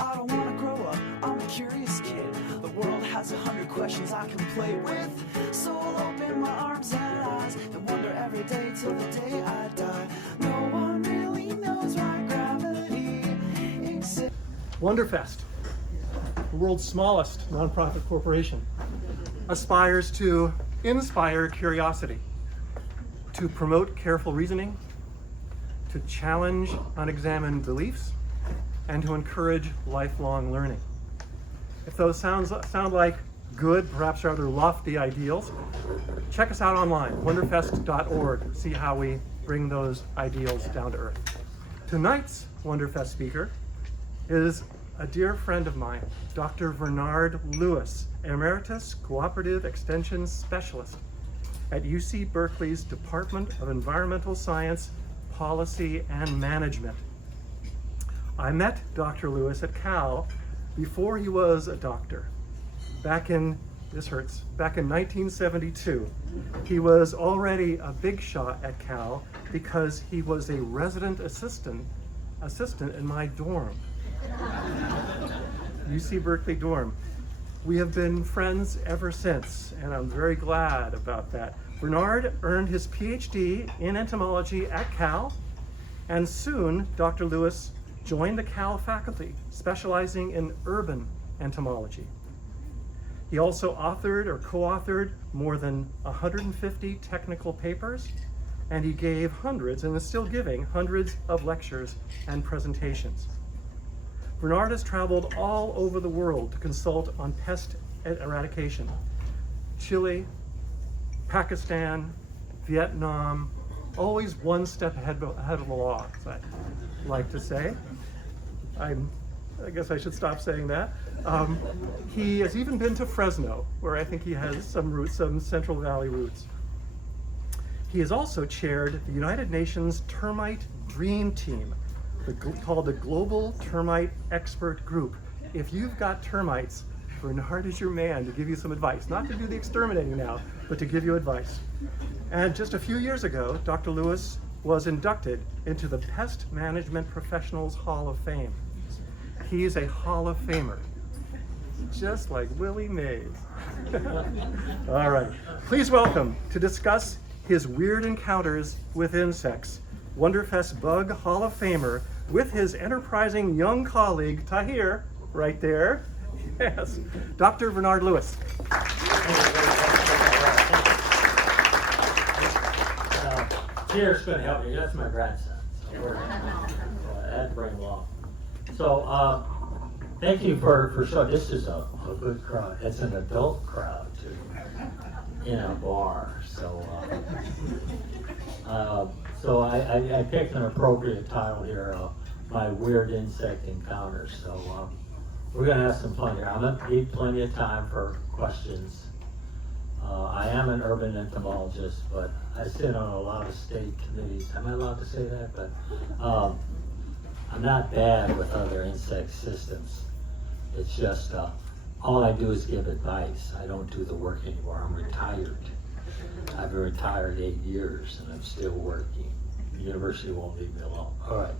I don't wanna grow up, I'm a curious kid. The world has 100 questions I can play with. So I'll open my arms and eyes and wonder every day till the day I die. No one really knows why gravity exists. Wonderfest, the world's smallest nonprofit corporation, aspires to inspire curiosity, to promote careful reasoning, to challenge unexamined beliefs, and to encourage lifelong learning. If those sound like good, perhaps rather lofty ideals, check us out online, wonderfest.org, see how we bring those ideals down to earth. Tonight's Wonderfest speaker is a dear friend of mine, Dr. Vernard Lewis, emeritus Cooperative Extension Specialist at UC Berkeley's Department of Environmental Science, Policy and Management. I met Dr. Lewis at Cal before he was a doctor. Back in 1972. He was already a big shot at Cal because he was a resident assistant in my dorm. UC Berkeley dorm. We have been friends ever since, and I'm very glad about that. Vernard earned his PhD in entomology at Cal, and soon Dr. Lewis joined the Cal faculty, specializing in urban entomology. He also authored or co-authored more than 150 technical papers, and he gave hundreds, and is still giving hundreds of lectures and presentations. Vernard has traveled all over the world to consult on pest eradication. Chile, Pakistan, Vietnam, always one step ahead of the law, as I like to say. I guess I should stop saying that. He has even been to Fresno, where I think he has some roots, some Central Valley roots. He has also chaired the United Nations Termite Dream Team, called the Global Termite Expert Group. If you've got termites, Vernard is your man to give you some advice, not to do the exterminating now, but to give you advice. And just a few years ago, Dr. Lewis was inducted into the Pest Management Professionals Hall of Fame. He's a Hall of Famer, just like Willie Mays. All right, please welcome, to discuss his weird encounters with insects, Wonderfest Bug Hall of Famer, with his enterprising young colleague, Tahir, right there. Yes, Dr. Vernard Lewis. Tahir's going to help me. That's my grandson. So I had to bring him along. So thank you for showing. This is a good crowd. It's an adult crowd too, in a bar. So I picked an appropriate title here, my weird insect encounters. So we're going to have some fun here. I'm going to need plenty of time for questions. I am an urban entomologist, but I sit on a lot of state committees. Am I allowed to say that? But I'm not bad with other insect systems. It's just all I do is give advice. I don't do the work anymore. I'm retired. I've been retired 8 years and I'm still working. The university won't leave me alone. All right.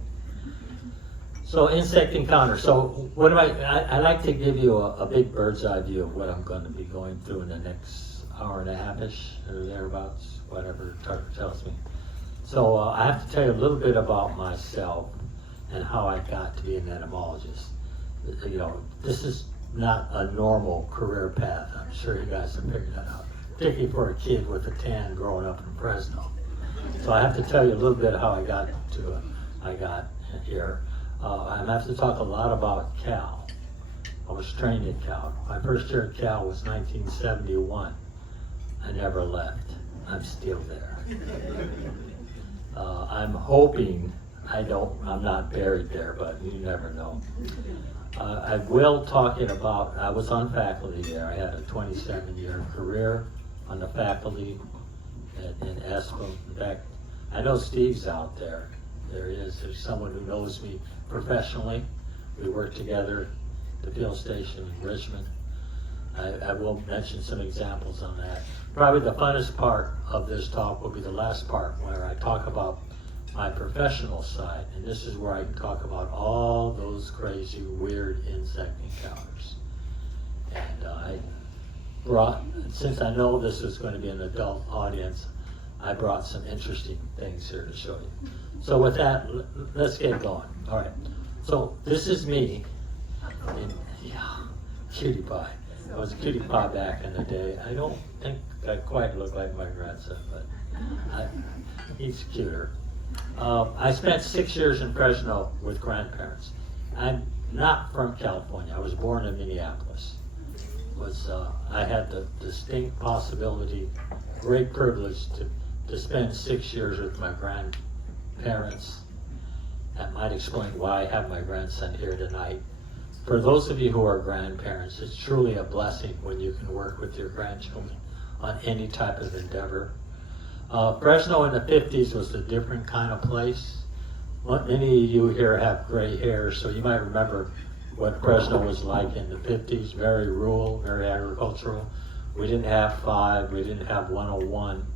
So insect encounter. So what am I like to give you a big bird's eye view of what I'm going to be going through in the next hour and a half-ish or thereabouts, whatever Tucker tells me. So I have to tell you a little bit about myself and how I got to be an entomologist. You know, this is not a normal career path. I'm sure you guys have figured that out, particularly for a kid with a tan growing up in Fresno. So I have to tell you a little bit how I got here. I have to talk a lot about Cal. I was trained at Cal. My first year at Cal was 1971. I never left. I'm still there. I'm hoping I'm not buried there, but you never know. I will talking about, I was on faculty there. I had a 27-year career on the faculty in ESPM. In fact, I know Steve's out there. There's someone who knows me professionally. We worked together at the field station in Richmond. I will mention some examples on that. Probably the funnest part of this talk will be the last part where I talk about my professional side, and this is where I can talk about all those crazy, weird insect encounters. And I brought, since I know this is going to be an adult audience, I brought some interesting things here to show you. So with that, let's get going. All right. So this is me. And, yeah, cutie pie. I was a cutie pie back in the day. I don't think I quite look like my grandson, but he's cuter. I spent 6 years in Fresno with grandparents. I'm not from California. I was born in Minneapolis. I had the distinct possibility, great privilege to spend 6 years with my grandparents. That might explain why I have my grandson here tonight. For those of you who are grandparents, it's truly a blessing when you can work with your grandchildren on any type of endeavor. Fresno in the 50s was a different kind of place. Many of you here have gray hair, so you might remember what Fresno was like in the 50s. Very rural, very agricultural. We didn't have 5, we didn't have 101.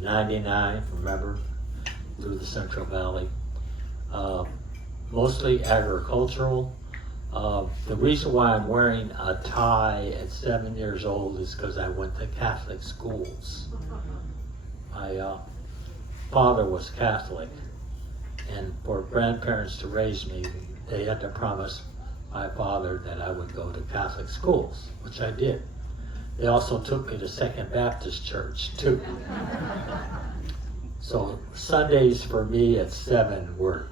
99, remember, through the Central Valley. Mostly agricultural. The reason why I'm wearing a tie at 7 years old is because I went to Catholic schools. My father was Catholic, and for grandparents to raise me, they had to promise my father that I would go to Catholic schools, which I did. They also took me to Second Baptist Church, too. So Sundays for me at 7 were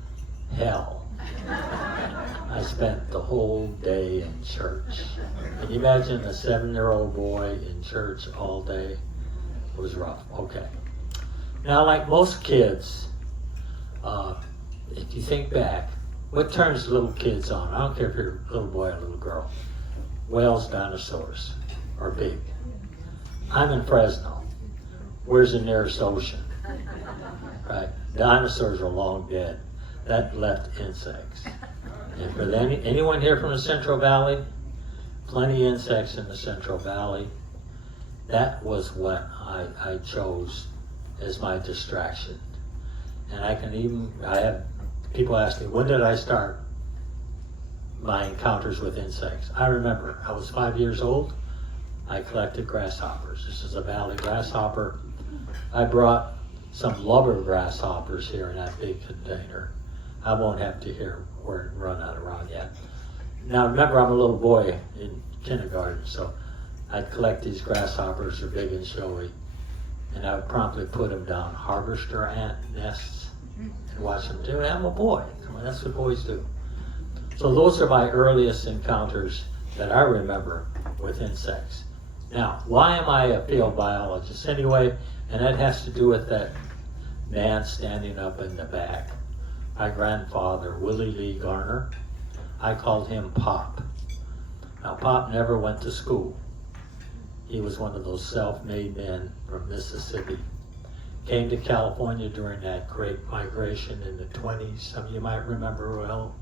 hell. I spent the whole day in church. Can you imagine a 7-year-old boy in church all day? It was rough. Okay. Now, like most kids, if you think back, what turns little kids on? I don't care if you're a little boy or a little girl. Whales, dinosaurs are big. I'm in Fresno. Where's the nearest ocean? Right? Dinosaurs are long dead. That left insects. And for anyone here from the Central Valley, plenty of insects in the Central Valley. That was what I chose as my distraction. And I have people ask me, when did I start my encounters with insects? I remember, I was 5 years old. I collected grasshoppers. This is a valley grasshopper. I brought some lubber grasshoppers here in that big container. I won't have to hear word run out around yet. Now remember, I'm a little boy in kindergarten, so I'd collect these grasshoppers, they're big and showy, and I would promptly put them down harvester ant nests and watch them do it. I'm a boy. Come on, that's what boys do. So those are my earliest encounters that I remember with insects. Now, why am I a field biologist anyway? And that has to do with that man standing up in the back. My grandfather, Willie Lee Garner, I called him Pop. Now, Pop never went to school. He was one of those self-made men from Mississippi. Came to California during that great migration in the 20s. Some of you might remember well.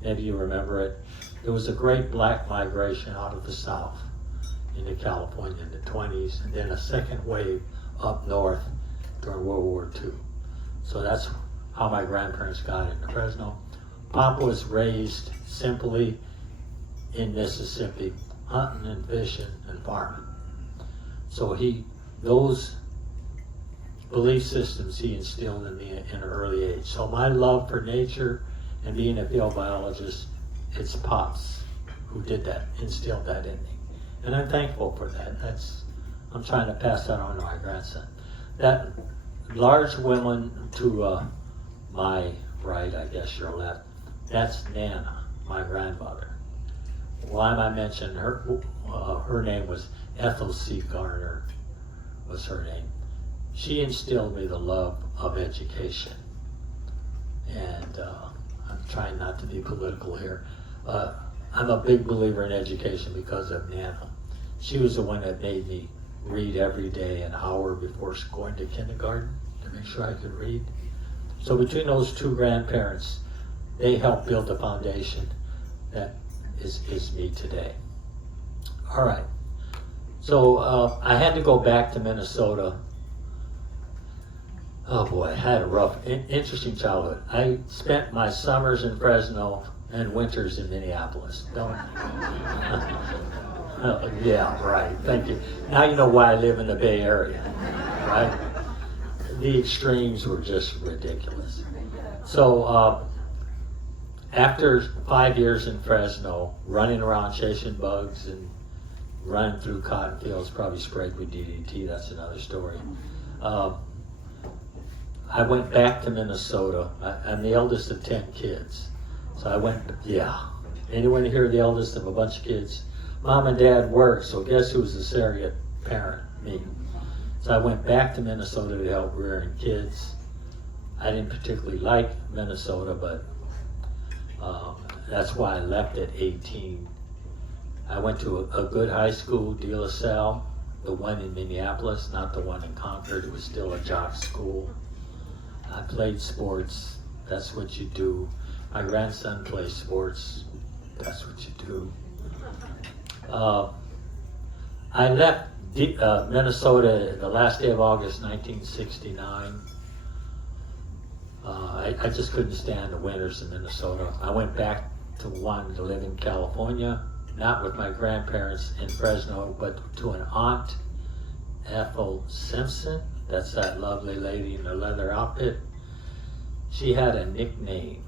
Maybe you remember it. There was a great black migration out of the South into California in the 20s, and then a second wave up north during World War II. So that's how my grandparents got into Fresno. Pop was raised simply in Mississippi, hunting and fishing and farming. So those belief systems he instilled in me at an early age. So my love for nature and being a field biologist, it's Pops who did that, instilled that in me. And I'm thankful for that. I'm trying to pass that on to my grandson. That large woman to my right, I guess your left, that's Nana, my grandmother. Why am I mentioning her? Her name was Ethel C. Garner, was her name. She instilled me the love of education. And I'm trying not to be political here. I'm a big believer in education because of Nana. She was the one that made me read every day an hour before going to kindergarten to make sure I could read. So between those two grandparents, they helped build the foundation that is me today. All right. So I had to go back to Minnesota. Oh boy, I had a rough, interesting childhood. I spent my summers in Fresno and winters in Minneapolis. Don't. Yeah, right. Thank you. Now you know why I live in the Bay Area, right? The extremes were just ridiculous. So after 5 years in Fresno, running around chasing bugs and running through cotton fields, probably sprayed with DDT. That's another story. I went back to Minnesota. I'm the eldest of 10 kids. So I went, yeah. Anyone here the eldest of a bunch of kids? Mom and Dad worked, so guess who was the surrogate parent? Me. So I went back to Minnesota to help rearing kids. I didn't particularly like Minnesota, but that's why I left at 18. I went to a good high school, De La Salle, the one in Minneapolis, not the one in Concord. It was still a jock school. I played sports. That's what you do. My grandson plays sports. That's what you do. I left Minnesota the last day of August 1969. I just couldn't stand the winters in Minnesota. I went back to live in California, not with my grandparents in Fresno, but to an aunt, Ethel Simpson. That's that lovely lady in the leather outfit. She had a nickname,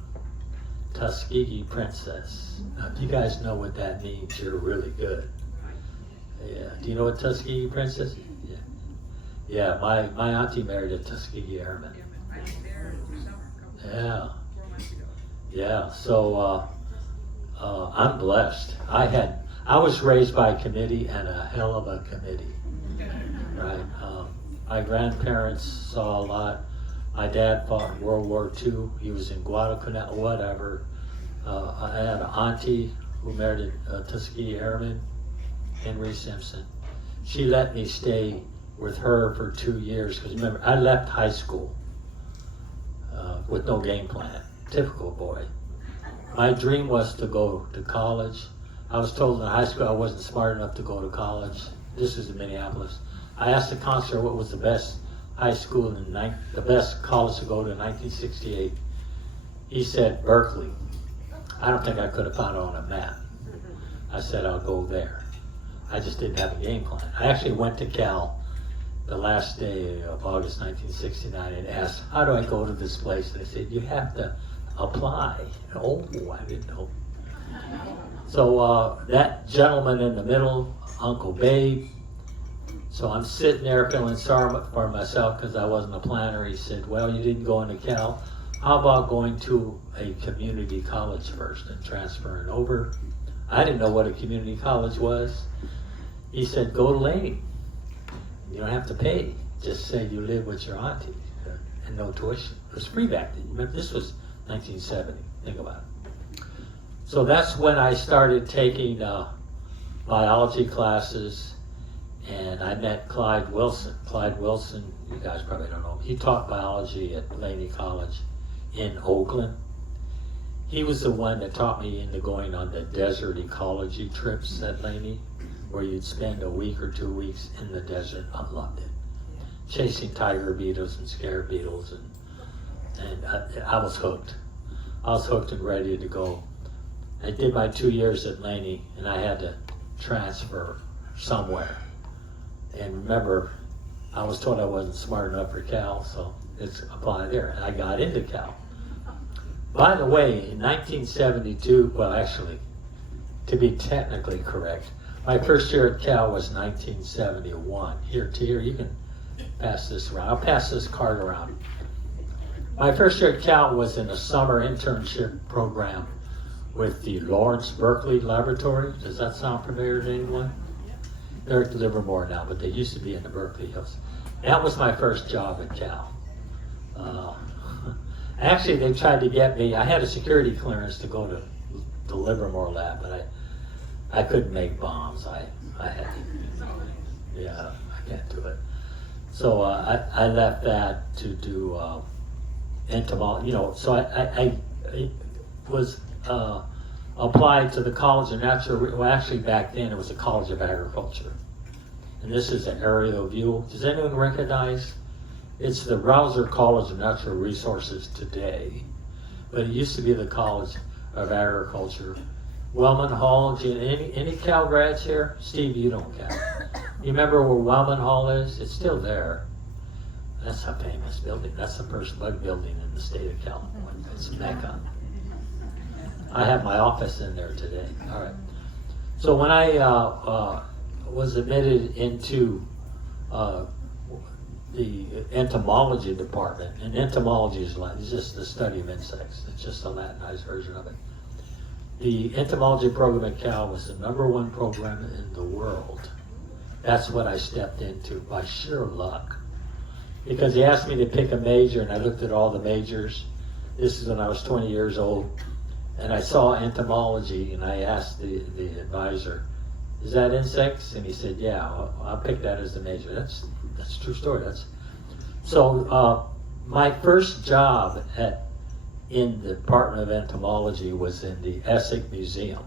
Tuskegee Princess. Now, if you guys know what that means, you're really good. Yeah. Do you know what Tuskegee Princess is? Yeah. Yeah, my auntie married a Tuskegee Airman. I was there in the summer, Yeah. 4 months ago. Yeah, so I'm blessed. I was raised by a committee, and a hell of a committee, right? My grandparents saw a lot. My dad fought in World War II. He was in Guadalcanal, whatever. I had an auntie who married a Tuskegee Airman, Henry Simpson. She let me stay with her for 2 years, because remember, I left high school with no game plan. Typical boy. My dream was to go to college. I was told in high school I wasn't smart enough to go to college. This is in Minneapolis. I asked the counselor what was the best high school the best college to go to in 1968. He said Berkeley. I don't think I could have found it on a map. I said I'll go there. I just didn't have a game plan. I actually went to Cal the last day of August 1969 and asked, how do I go to this place? And they said, you have to apply. Oh, I didn't know. So that gentleman in the middle, Uncle Babe, so I'm sitting there feeling sorry for myself because I wasn't a planner. He said, well, you didn't go into Cal. How about going to a community college first and transferring over? I didn't know what a community college was. He said, go to Laney. You don't have to pay. Just say you live with your auntie and no tuition. It was free back then. Remember, this was 1970. Think about it. So that's when I started taking biology classes, and I met Clyde Wilson. Clyde Wilson, you guys probably don't know him. He taught biology at Laney College in Oakland. He was the one that taught me into going on the desert ecology trips at Laney, where you'd spend a week or 2 weeks in the desert. I loved it. Chasing tiger beetles and scarab beetles, and I was hooked. I was hooked and ready to go. I did my 2 years at Laney, and I had to transfer somewhere. And remember, I was told I wasn't smart enough for Cal, so it's apply there. And I got into Cal. By the way, in 1972, well, actually, to be technically correct, my first year at Cal was 1971. Here, you can pass this around. I'll pass this card around. My first year at Cal was in a summer internship program with the Lawrence Berkeley Laboratory. Does that sound familiar to anyone? They're at Livermore now, but they used to be in the Berkeley Hills. That was my first job at Cal. Actually, they tried to get me. I had a security clearance to go to the Livermore lab, but I couldn't make bombs. I had to, yeah, I can't do it. So I left that to do entomology. You know, so I was applied to the College of Natural. Well, actually back then it was the College of Agriculture. And this is an aerial view. Does anyone recognize It's the Rouser College of Natural Resources today, but it used to be the College of Agriculture. Wellman Hall, any Cal grads here? Steve, you don't count. You remember where Wellman Hall is? It's still there. That's a famous building. That's the first bug building in the state of California. It's Mecca. I have my office in there today. All right. So when I was admitted into the entomology department, and entomology is just the study of insects. It's just a Latinized version of it. The entomology program at Cal was the #1 program in the world. That's what I stepped into by sheer luck. Because he asked me to pick a major, and I looked at all the majors. This is when I was 20 years old. And I saw entomology, and I asked the advisor, "Is that insects?" And he said, "Yeah, I'll pick that as the major." That's a true story. So my first job in the Department of Entomology was in the Essex Museum.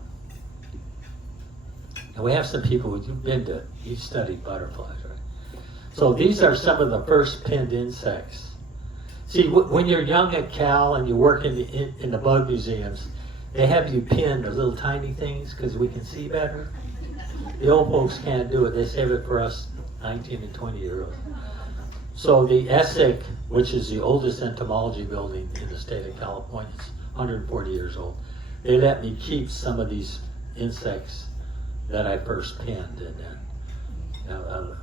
And we have some people you've studied butterflies, right? So these are some of the first pinned insects. See, when you're young at Cal and you work in the bug museums, they have you pin the little tiny things because we can see better. The old folks can't do it. They save it for us 19 and 20-year-olds. So the Essex, which is the oldest entomology building in the state of California, it's 140 years old. They let me keep some of these insects that I first pinned and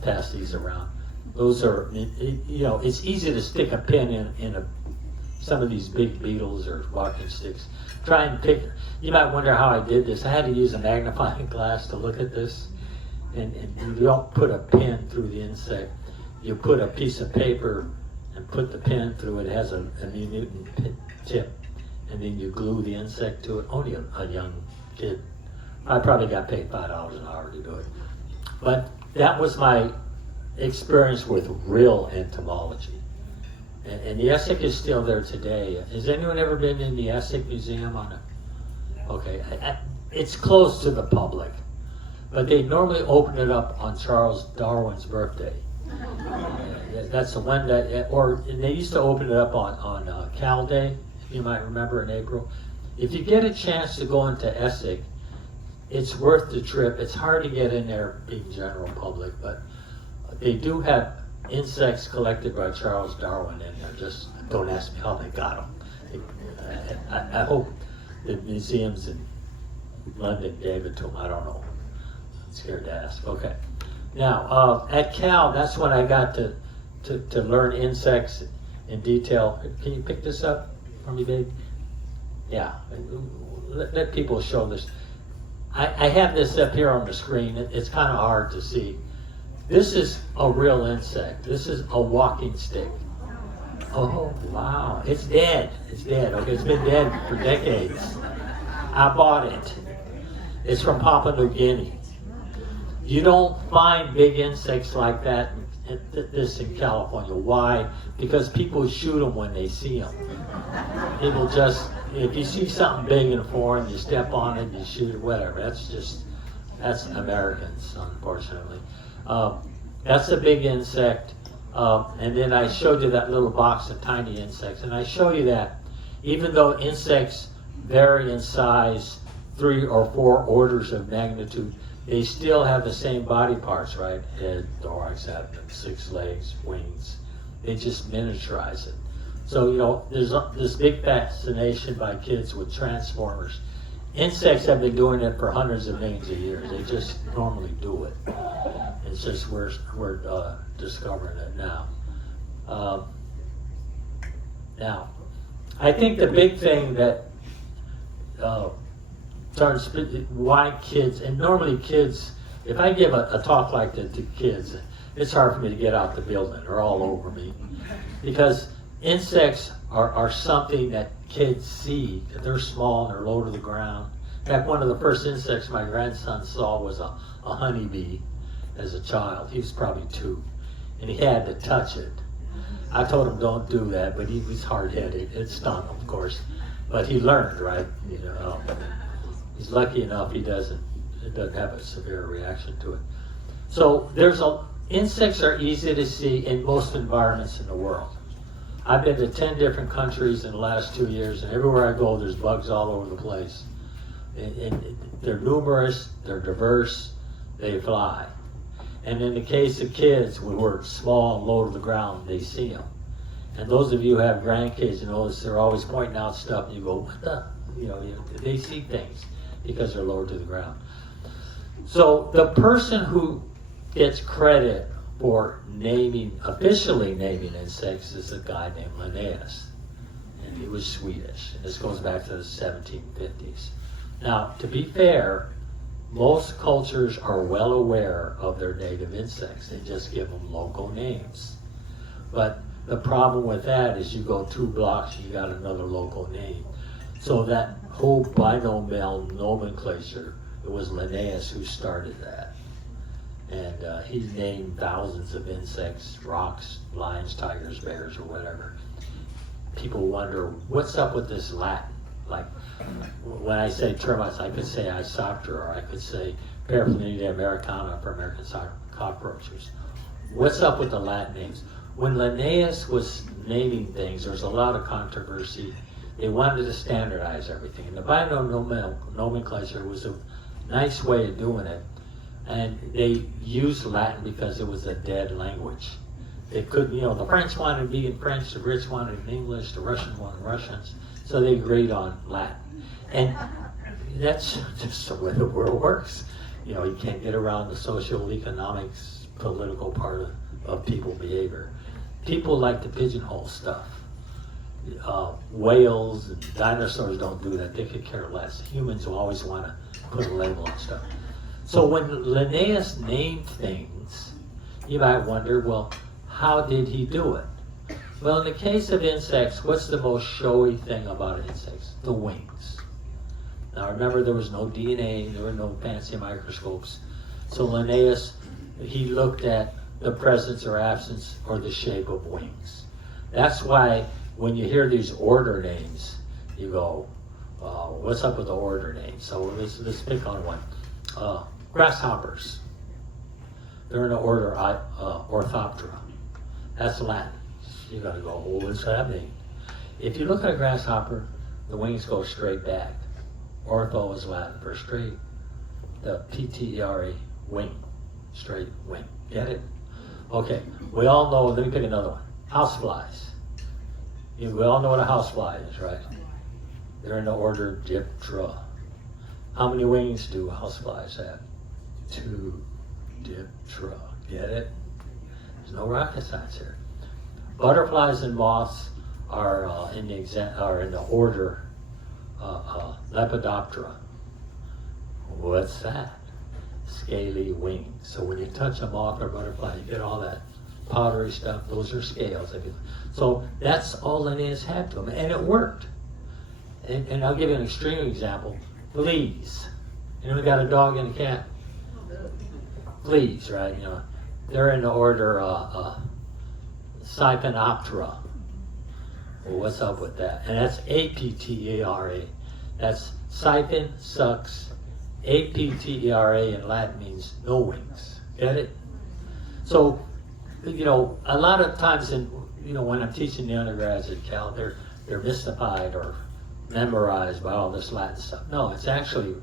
pass these around. Those are, it's easy to stick a pin in some of these big beetles or walking sticks. Try and pick. You might wonder how I did this. I had to use a magnifying glass to look at this. And you don't put a pin through the insect. You put a piece of paper and put the pin through it. It has a minute tip. And then you glue the insect to it. Only a young kid. I probably got paid $5 an hour to do it. But that was my experience with real entomology. And the Essex is still there today. Has anyone ever been in the Essex Museum Okay, it's closed to the public, but they normally open it up on Charles Darwin's birthday. That's the one and they used to open it up on Cal Day, if you might remember, in April. If you get a chance to go into Essex, it's worth the trip. It's hard to get in there being general public, but they do have insects collected by Charles Darwin in there. Just don't ask me how they got them. I hope the museums in London gave it to them. I don't know. I'm scared to ask. Okay. Now, at Cal, that's when I got to learn insects in detail. Can you pick this up for me, babe? Yeah. Let people show this. I have this up here on the screen. It's kind of hard to see. This is a real insect. This is a walking stick. Oh, wow. It's dead. It's dead. Okay, it's been dead for decades. I bought it. It's from Papua New Guinea. You don't find big insects like that this in California. Why? Because people shoot them when they see them. People just, if you see something big and foreign, you step on it, you shoot it, whatever. That's Americans, unfortunately. That's a big insect. And then I showed you that little box of tiny insects. And I show you that even though insects vary in size 3 or 4 orders of magnitude, they still have the same body parts, right? Head, thorax, abdomen, 6 legs, wings. They just miniaturize it. So, there's this big fascination by kids with transformers. Insects have been doing it for hundreds of millions of years. They just normally do it. It's just we're discovering it now. Now, I think the big thing that why kids, and normally kids, if I give a talk like that to kids, it's hard for me to get out the building. They're all over me. Because insects are something that kids see. They're small and they're low to the ground. In fact, one of the first insects my grandson saw was a honeybee as a child. He was probably 2, and he had to touch it. I told him don't do that, but he was hard-headed. It stung him, of course, but he learned, right? He's lucky enough it doesn't have a severe reaction to it. So there's insects are easy to see in most environments in the world. I've been to 10 different countries in the last 2 years, and everywhere I go, there's bugs all over the place. And they're numerous, they're diverse, they fly. And in the case of kids, when we're small and low to the ground, they see them. And those of you who have grandkids, you notice they're always pointing out stuff, and you go, what the? They see things because they're lower to the ground. So the person who gets credit for officially naming insects is a guy named Linnaeus. And he was Swedish. And this goes back to the 1750s. Now, to be fair, most cultures are well aware of their native insects. They just give them local names. But the problem with that is you go 2 blocks, you got another local name. So that whole binomial nomenclature, it was Linnaeus who started that. And he named thousands of insects, rocks, lions, tigers, bears, or whatever. People wonder, what's up with this Latin? Like, when I say termites, I could say Isoptera, or I could say Paraphrenia americana for American cockroaches. What's up with the Latin names? When Linnaeus was naming things, there was a lot of controversy. They wanted to standardize everything. And the binomial nomenclature was a nice way of doing it. And they used Latin because it was a dead language. They couldn't, the French wanted to be in French, the Brits wanted in English, the Russians wanted Russians. So they agreed on Latin. And that's just the way the world works. You can't get around the social, economics, political part of people behavior. People like to pigeonhole stuff. Whales and dinosaurs don't do that. They could care less. Humans will always want to put a label on stuff. So when Linnaeus named things, you might wonder, well, how did he do it? Well, in the case of insects, what's the most showy thing about insects? The wings. Now remember, there was no DNA, there were no fancy microscopes. So Linnaeus, he looked at the presence or absence or the shape of wings. That's why when you hear these order names, you go, what's up with the order names? So let's pick on one. Grasshoppers. They're in the order Orthoptera. That's Latin. You gotta go, well, what's that mean? If you look at a grasshopper, the wings go straight back. Ortho is Latin for straight. The P-T-E-R-A, wing, straight wing. Get it? Okay, we all know, let me pick another one. Houseflies. We all know what a housefly is, right? They're in the order Diptera. How many wings do houseflies have? 2 Diptera. Get it? There's no rocket science here. Butterflies and moths are in the order Lepidoptera. What's that? Scaly wings. So when you touch a moth or butterfly, you get all that powdery stuff. Those are scales. So that's all Linnaeus had to him, and it worked. And I'll give you an extreme example. Fleas. We got a dog and a cat. Fleas, right? They're in the order Siphonoptera. Well, what's up with that? And that's A-P-T-E-R-A. That's siphon, sucks. A-P-T-E-R-A in Latin means no wings. Get it? So, a lot of times when I'm teaching the undergrads at Cal, they're mystified or memorized by all this Latin stuff. No, it's actually,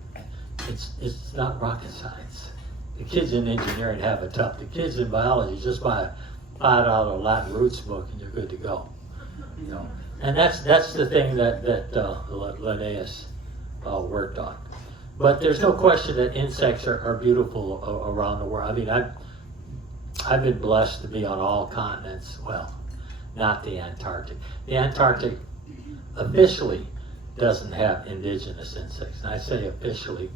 it's not rocket science. The kids in engineering have it tough. The kids in biology just buy a $5 Latin roots book and you're good to go. And that's the thing that Linnaeus worked on. But there's no question that insects are beautiful around the world. I mean, I've been blessed to be on all continents. Well, not the Antarctic. The Antarctic officially doesn't have indigenous insects. And I say officially,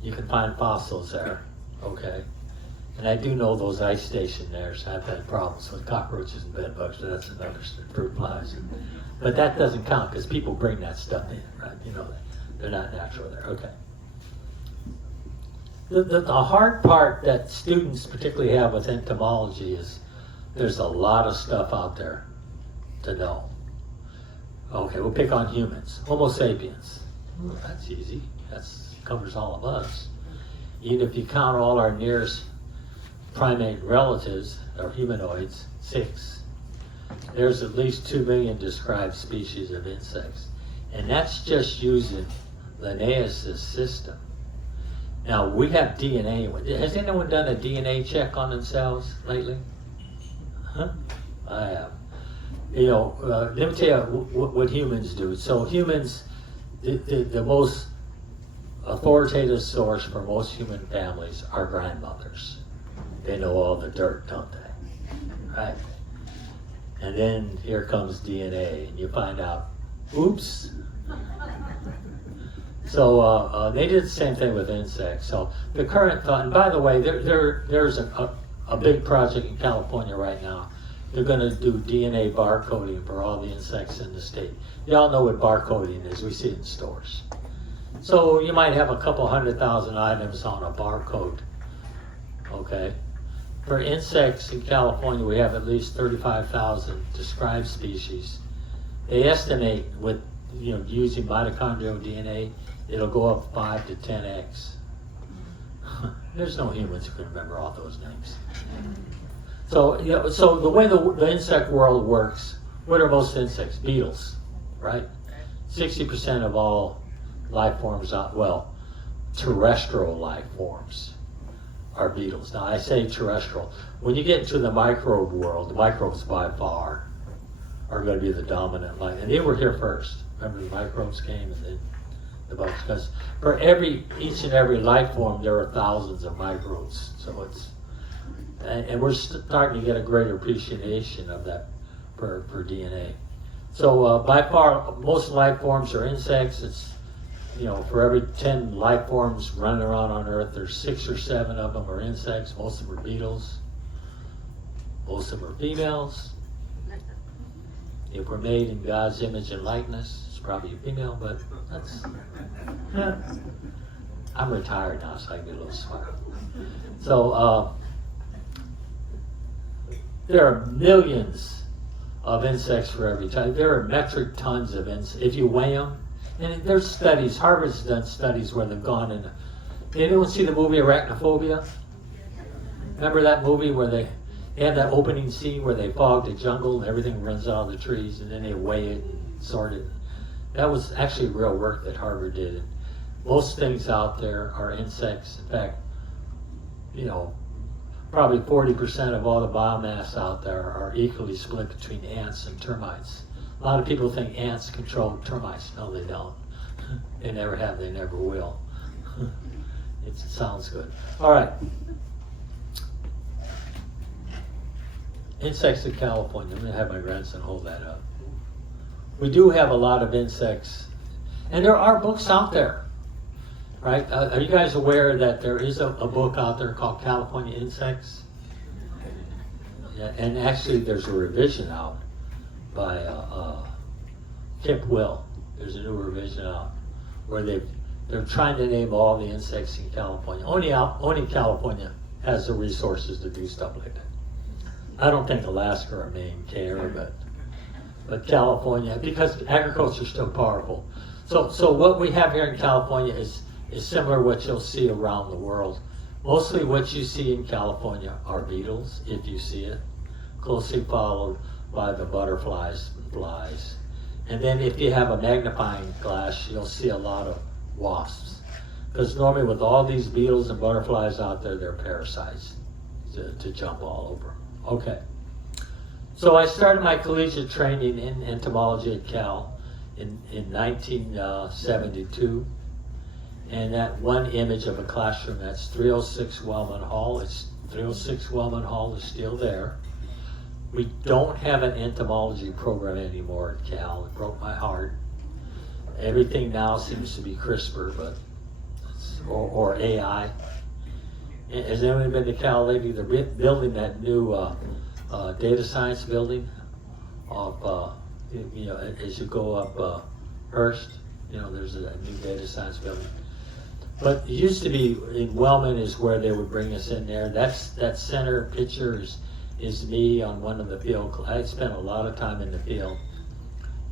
you can find fossils there, okay? And I do know those ice stationers have had problems with cockroaches and bedbugs, but that's another fruit flies. But that doesn't count because people bring that stuff in, right? They're not natural there, okay. The hard part that students particularly have with entomology is there's a lot of stuff out there to know. Okay, we'll pick on humans. Homo sapiens. Well, that's easy. That covers all of us. Even if you count all our nearest primate relatives, or humanoids, 6. There's at least 2 million described species of insects. And that's just using Linnaeus' system. Now, we have DNA. Has anyone done a DNA check on themselves lately? Huh? I have. You know, let me tell you what humans do. So humans, the most authoritative source for most human families are grandmothers. They know all the dirt, don't they? Right? And then here comes DNA, and you find out, oops. So they did the same thing with insects. So the current thought, and by the way, there's a big project in California right now. They're going to do DNA barcoding for all the insects in the state. You all know what barcoding is. We see it in stores. So you might have a couple 100,000 items on a barcode. Okay. For insects in California, we have at least 35,000 described species. They estimate with using mitochondrial DNA, it'll go up 5 to 10x. There's no humans who can remember all those names. So, so the way the insect world works, what are most insects? Beetles, right? 60% of all life forms, terrestrial life forms are beetles. Now, I say terrestrial. When you get into the microbe world, the microbes by far are going to be the dominant life. And they were here first. Remember, the microbes came and then the bugs. Because for each and every life form, there are thousands of microbes. So it's, and we're starting to get a greater appreciation of that for DNA. So by far, most life forms are insects. It's, for every 10 life forms running around on Earth, there's 6 or 7 of them are insects. Most of them are beetles. Most of them are females. If we're made in God's image and likeness, it's probably a female, but that's... I'm retired now, so I can be a little smart. So, there are millions of insects for every type. There are metric tons of insects. If you weigh them, and there's studies, Harvard's done studies where they've gone in. Anyone see the movie Arachnophobia? Remember that movie where they have that opening scene where they fog the jungle and everything runs out of the trees and then they weigh it and sort it? That was actually real work that Harvard did. And most things out there are insects. In fact, probably 40% of all the biomass out there are equally split between ants and termites. A lot of people think ants control termites. No, they don't. They never have, they never will. It sounds good. All right. Insects in California. I'm going to have my grandson hold that up. We do have a lot of insects, and there are books out there, right? Are you guys aware that there is a book out there called California Insects? Yeah, and actually there's a revision out by Kip Will. There's a new revision out where they're trying to name all the insects in California. Only California has the resources to do stuff like that. I don't think Alaska or Maine care, but California, because agriculture is still powerful. So what we have here in California is similar to what you'll see around the world. Mostly what you see in California are beetles, if you see it, closely followed by the butterflies and flies. And then if you have a magnifying glass, you'll see a lot of wasps. Because normally with all these beetles and butterflies out there, they're parasites to jump all over. Okay. So I started my collegiate training in entomology at Cal in 1972. And that one image of a classroom, that's 306 Wellman Hall. 306 Wellman Hall is still there. We don't have an entomology program anymore at Cal. It broke my heart. Everything now seems to be CRISPR, or AI. Has anyone been to Cal lately? They're building that new data science building of, as you go up Hearst, there's a new data science building. But it used to be in Wellman is where they would bring us in there. That center picture is me on one of the field. I spent a lot of time in the field.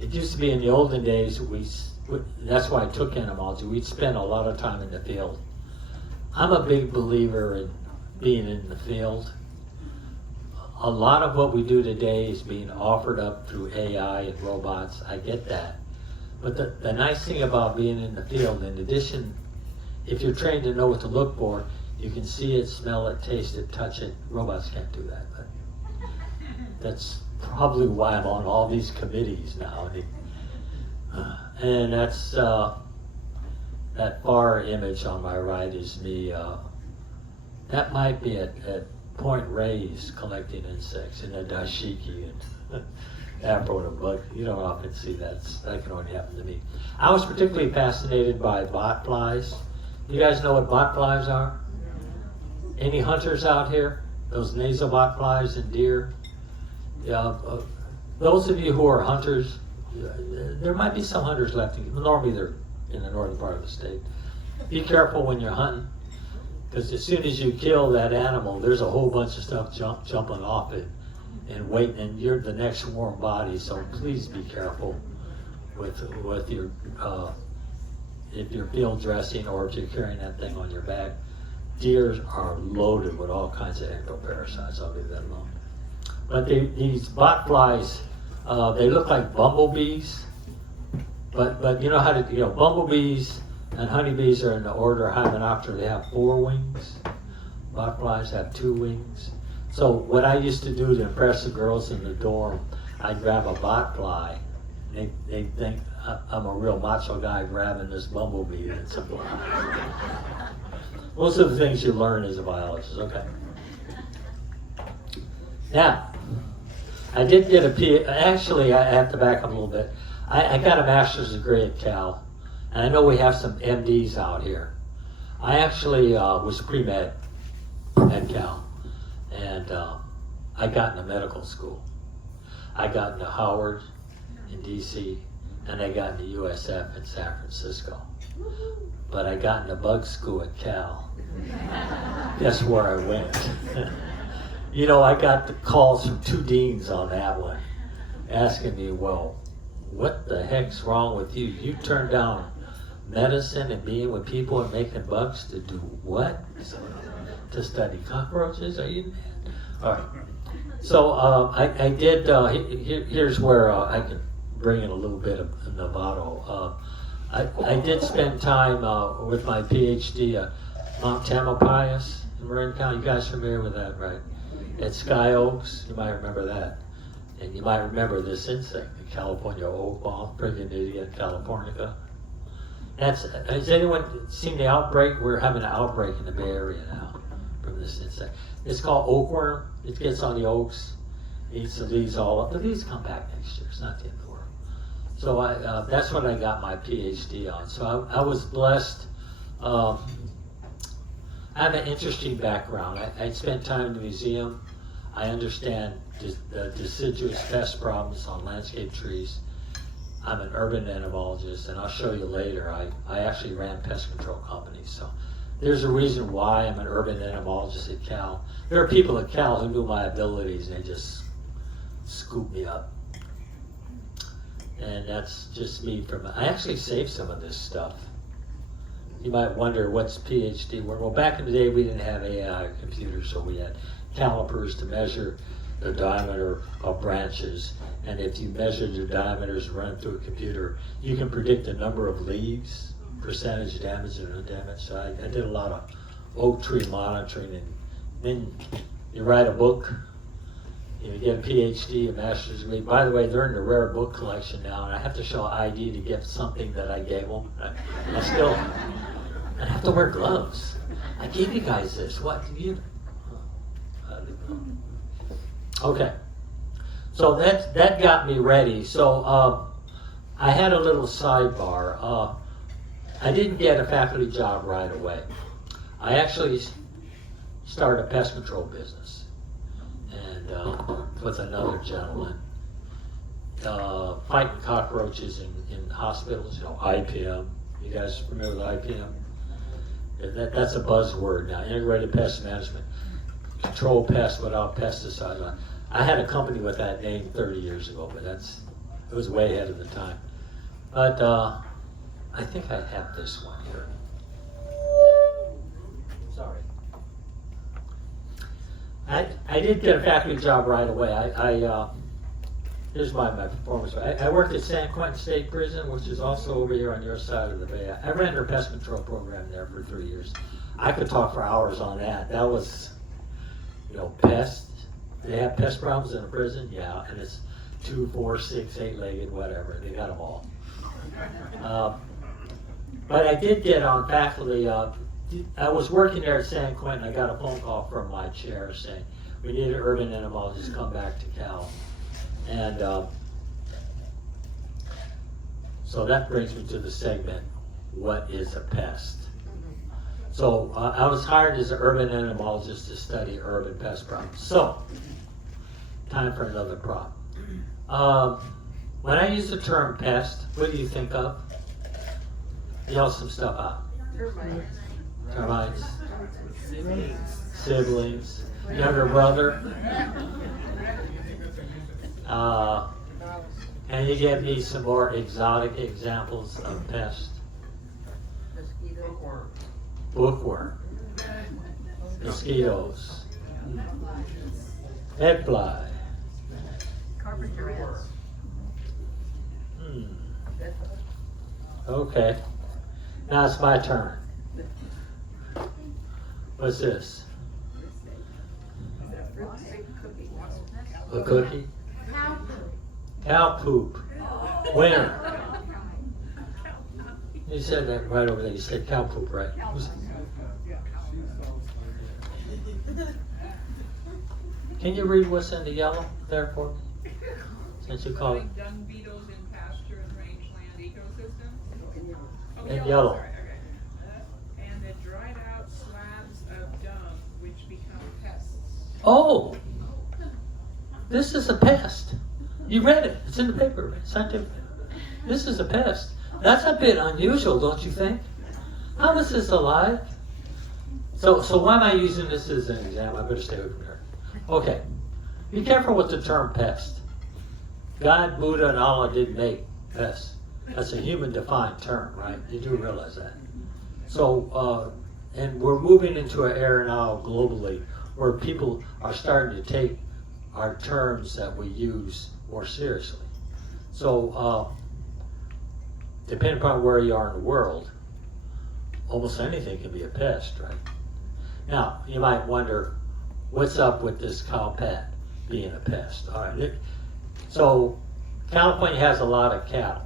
It used to be in the olden days, that's why I took entomology. We'd spend a lot of time in the field. I'm a big believer in being in the field. A lot of what we do today is being offered up through AI and robots. I get that. But the nice thing about being in the field, in addition, if you're trained to know what to look for, you can see it, smell it, taste it, touch it. Robots can't do that. But that's probably why I'm on all these committees now. And that's, that far image on my right is me. That might be at Point Reyes collecting insects in a dashiki and afro and bug. You don't often see that. That can only happen to me. I was particularly fascinated by botflies. You guys know what botflies are? Any hunters out here? Those nasal botflies and deer? Yeah. Those of you who are hunters, there might be some hunters left. Normally they're in the northern part of the state. Be careful when you're hunting, because as soon as you kill that animal, there's a whole bunch of stuff jumping off it and waiting, and you're the next warm body. So please be careful with your if you're field dressing or if you're carrying that thing on your back. Deer are loaded with all kinds of ectoparasites. I'll leave that alone. But these botflies, they look like bumblebees. But you know how to, bumblebees and honeybees are in the order Hymenoptera. They have 4 wings. Botflies have 2 wings. So what I used to do to impress the girls in the dorm, I'd grab a botfly. They think I'm a real macho guy grabbing this bumblebee. It's a fly. Most of the things you learn as a biologist. Okay. Now, I did get actually I have to back up a little bit. I got a master's degree at Cal, and I know we have some MDs out here. I actually was pre-med at Cal, and I got into medical school. I got into Howard in DC, and I got into USF in San Francisco. But I got into bug school at Cal. Guess where I went? I got the calls from 2 deans on that one, asking me, well, what the heck's wrong with you? You turned down medicine and being with people and making bugs to do what? To study cockroaches? Are you mad? All right. So I did, here's where I can bring in a little bit of Novato. I did spend time with my PhD at Mount Tamalpais in Marin County. You guys familiar with that, right? At Sky Oaks, you might remember that. And you might remember this insect, the California oak moth, Prigonidia californica. Has anyone seen the outbreak? We're having an outbreak in the Bay Area now from this insect. It's called oakworm. It gets on the oaks, eats the leaves all up. The leaves come back next year. It's not the end of the world. So that's what I got my PhD on. So I was blessed. I have an interesting background. I spent time in the museum. I understand the deciduous pest problems on landscape trees. I'm an urban entomologist, and I'll show you later. I actually ran pest control companies. So there's a reason why I'm an urban entomologist at Cal. There are people at Cal who knew my abilities, and they just scooped me up. And that's just me I actually saved some of this stuff. You might wonder what's PhD work. Well, back in the day, we didn't have AI or computers, so we had calipers to measure the diameter of branches. And if you measured the diameters and run it through a computer, you can predict the number of leaves, percentage damage and undamaged. So I did a lot of oak tree monitoring, and then you write a book. You get a PhD, a master's degree. By the way, they're in the rare book collection now, and I have to show ID to get something that I gave them. I have to wear gloves. I gave you guys this. What do you? Okay. So that got me ready. So I had a little sidebar. I didn't get a faculty job right away. I actually started a pest control business, and with another gentleman, fighting cockroaches in hospitals. IPM. You guys familiar with IPM? That's a buzzword now. Integrated pest management. Control pests without pesticides. I had a company with that name 30 years ago, but it was way ahead of the time. But I think I have this one here. Sorry. I did get a faculty job right away. Here's my performance. I worked at San Quentin State Prison, which is also over here on your side of the bay. I ran their pest control program there for 3 years. I could talk for hours on that. That was, pest. They have pest problems in a prison, yeah, and it's 2, 4, 6, 8-legged, whatever. They got them all. But I did get on faculty. I was working there at San Quentin. I got a phone call from my chair saying, we need an urban entomologist, come back to Cal. And so that brings me to the segment, what is a pest? So I was hired as an urban entomologist to study urban pest problems. So, time for another prop. When I use the term pest, what do you think of? Yell some stuff out. Termites. Siblings. Younger brother. And you give me some more exotic examples of pest. Bookworm. Mosquitoes. Head fly. Carpenter ants. Okay. Now it's my turn. What's this? A cookie? Cow poop. Winner. You said that right over there. You said cow poop, right? Can you read what's in the yellow there for me? Since you call it. Dung beetles in pasture and rangeland ecosystems. Oh, In yellow. Sorry, okay. And the dried out slabs of dung which become pests. Oh, this is a pest. You read it. It's in the paper, right? Scientific. This is a pest. That's a bit unusual, don't you think? How is this alive? So why am I using this as an example? I better stay away from here. Okay. Be careful with the term pest. God, Buddha, and Allah didn't make pests. That's a human-defined term, right? You do realize that. So, and we're moving into an era now globally where people are starting to take our terms that we use more seriously. So, depending upon where you are in the world, almost anything can be a pest, right? Now, you might wonder, what's up with this cow pet being a pest? All right. So, California has a lot of cattle.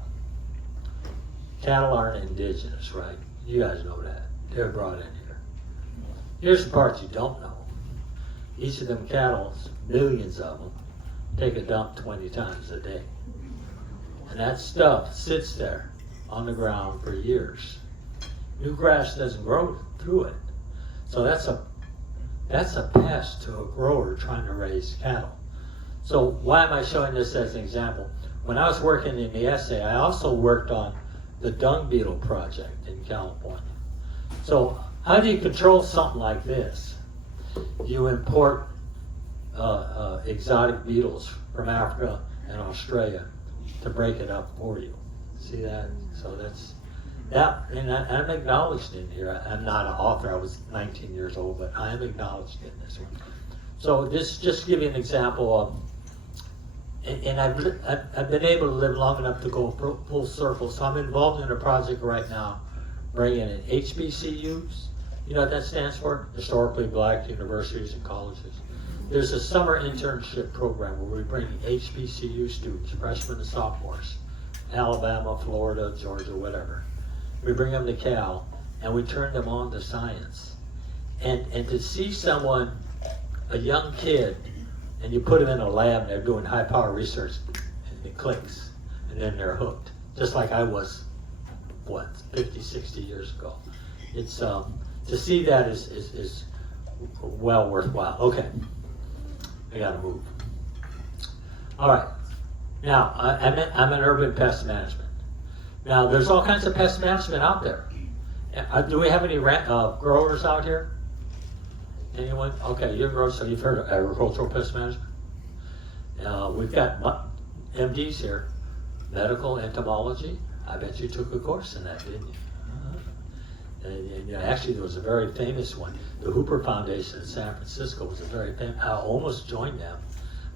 Cattle aren't indigenous, right? You guys know that. They're brought in here. Here's the part you don't know. Each of them cattle, millions of them, take a dump 20 times a day. And that stuff sits there on the ground for years. New grass doesn't grow through it. So that's a pest to a grower trying to raise cattle. So why am I showing this as an example? When I was working in the essay, I also worked on the dung beetle project in California. So how do you control something like this? You import exotic beetles from Africa and Australia to break it up for you. See that? So that's that, and I'm acknowledged in here. I'm not an author. I was 19 years old, but I am acknowledged in this one. So this just give you an example of, and I've been able to live long enough to go full circle. So I'm involved in a project right now, bringing in HBCUs. You know what that stands for? Historically Black Universities and Colleges. There's a summer internship program where we bring HBCU students, freshmen and sophomores, Alabama, Florida, Georgia, whatever. We bring them to Cal, and we turn them on to science. And to see someone, a young kid, and you put them in a lab and they're doing high power research, and it clicks, and then they're hooked. Just like I was, 50, 60 years ago. It's, to see that is well worthwhile. Okay, I gotta move. All right, now I'm in urban pest management. Now there's all kinds of pest management out there. Do we have any growers out here? Anyone? Okay, you're growers, so you've heard of agricultural pest management. We've got MDs here, medical entomology. I bet you took a course in that, didn't you? And, you know, actually, there was a very famous one. The Hooper Foundation in San Francisco was a very famous. I almost joined them,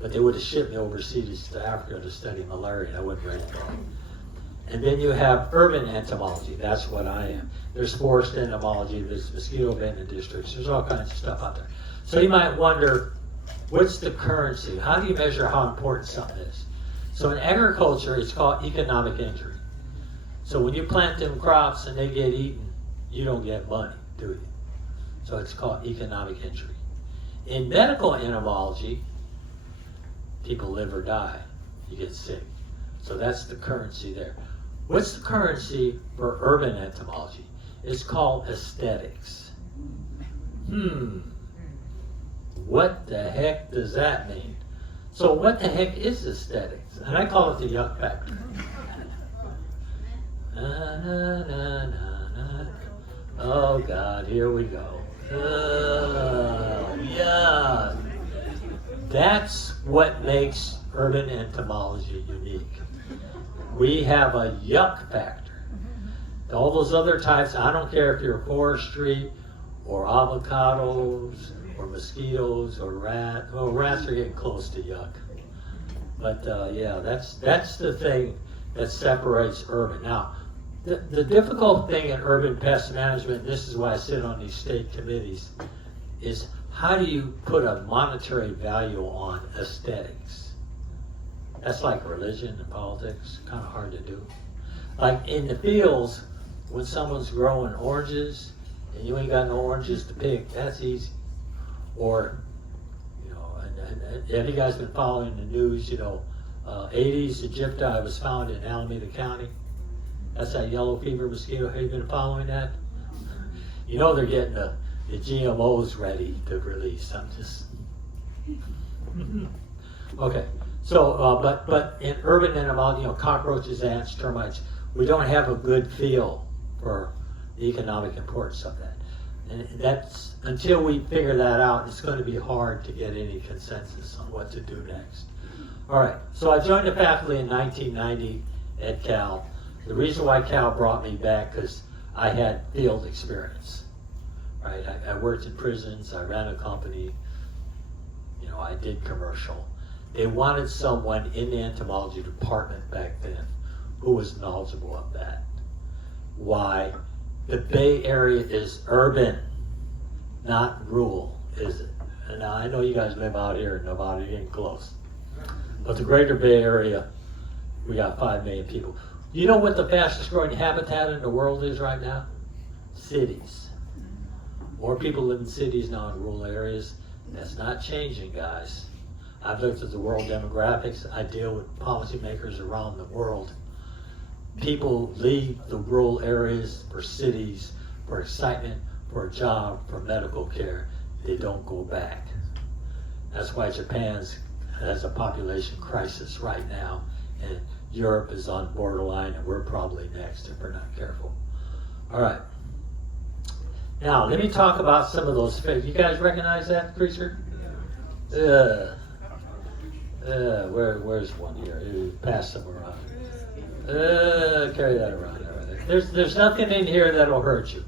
but they would have shipped me overseas to Africa to study malaria, and I wasn't ready to go. And then you have urban entomology. That's what I am. There's forest entomology. There's mosquito abatement districts. There's all kinds of stuff out there. So you might wonder, what's the currency? How do you measure how important something is? So in agriculture, it's called economic injury. So when you plant them crops and they get eaten, you don't get money, do you? So it's called economic injury. In medical entomology, people live or die. You get sick. So that's the currency there. What's the currency for urban entomology? It's called aesthetics. What the heck does that mean? So what the heck is aesthetics? And I call it the yuck factor. Oh God, here we go. Yeah. That's what makes urban entomology unique. We have a yuck factor. All those other types, I don't care if you're forestry or avocados or mosquitoes or rats. Well, rats are getting close to yuck. But yeah, that's the thing that separates urban. Now, the difficult thing in urban pest management, this is why I sit on these state committees, is how do you put a monetary value on aesthetics? That's like religion and politics, kind of hard to do. Like in the fields, when someone's growing oranges and you ain't got no oranges to pick, that's easy. Or, you know, and have you guys been following the news, you know, Aedes aegypti was found in Alameda County. That's that yellow fever mosquito. Have you been following that? You know they're getting the GMOs ready to release. I'm just... Okay. So, but in urban entomology, you know, cockroaches, ants, termites, we don't have a good feel for the economic importance of that. And that's, until we figure that out, it's going to be hard to get any consensus on what to do next. All right, so I joined the faculty in 1990 at Cal. The reason why Cal brought me back, because I had field experience, right? I worked in prisons, I ran a company, you know, I did commercial. They wanted someone in the entomology department back then who was knowledgeable of that. Why? The Bay Area is urban, not rural, is it? And now I know you guys live out here in Nevada, you ain't close. But the greater Bay Area, we got 5 million people. You know what the fastest growing habitat in the world is right now? Cities. More people live in cities now in rural areas. That's not changing, guys. I've looked at the world demographics. I deal with policymakers around the world. People leave the rural areas for cities, for excitement, for a job, for medical care. They don't go back. That's why Japan has a population crisis right now, and Europe is on borderline, and we're probably next if we're not careful. All right. Now, let me talk about some of those fish. You guys recognize that creature? Where's one here? Pass them around. Carry that around. There's nothing in here that'll hurt you.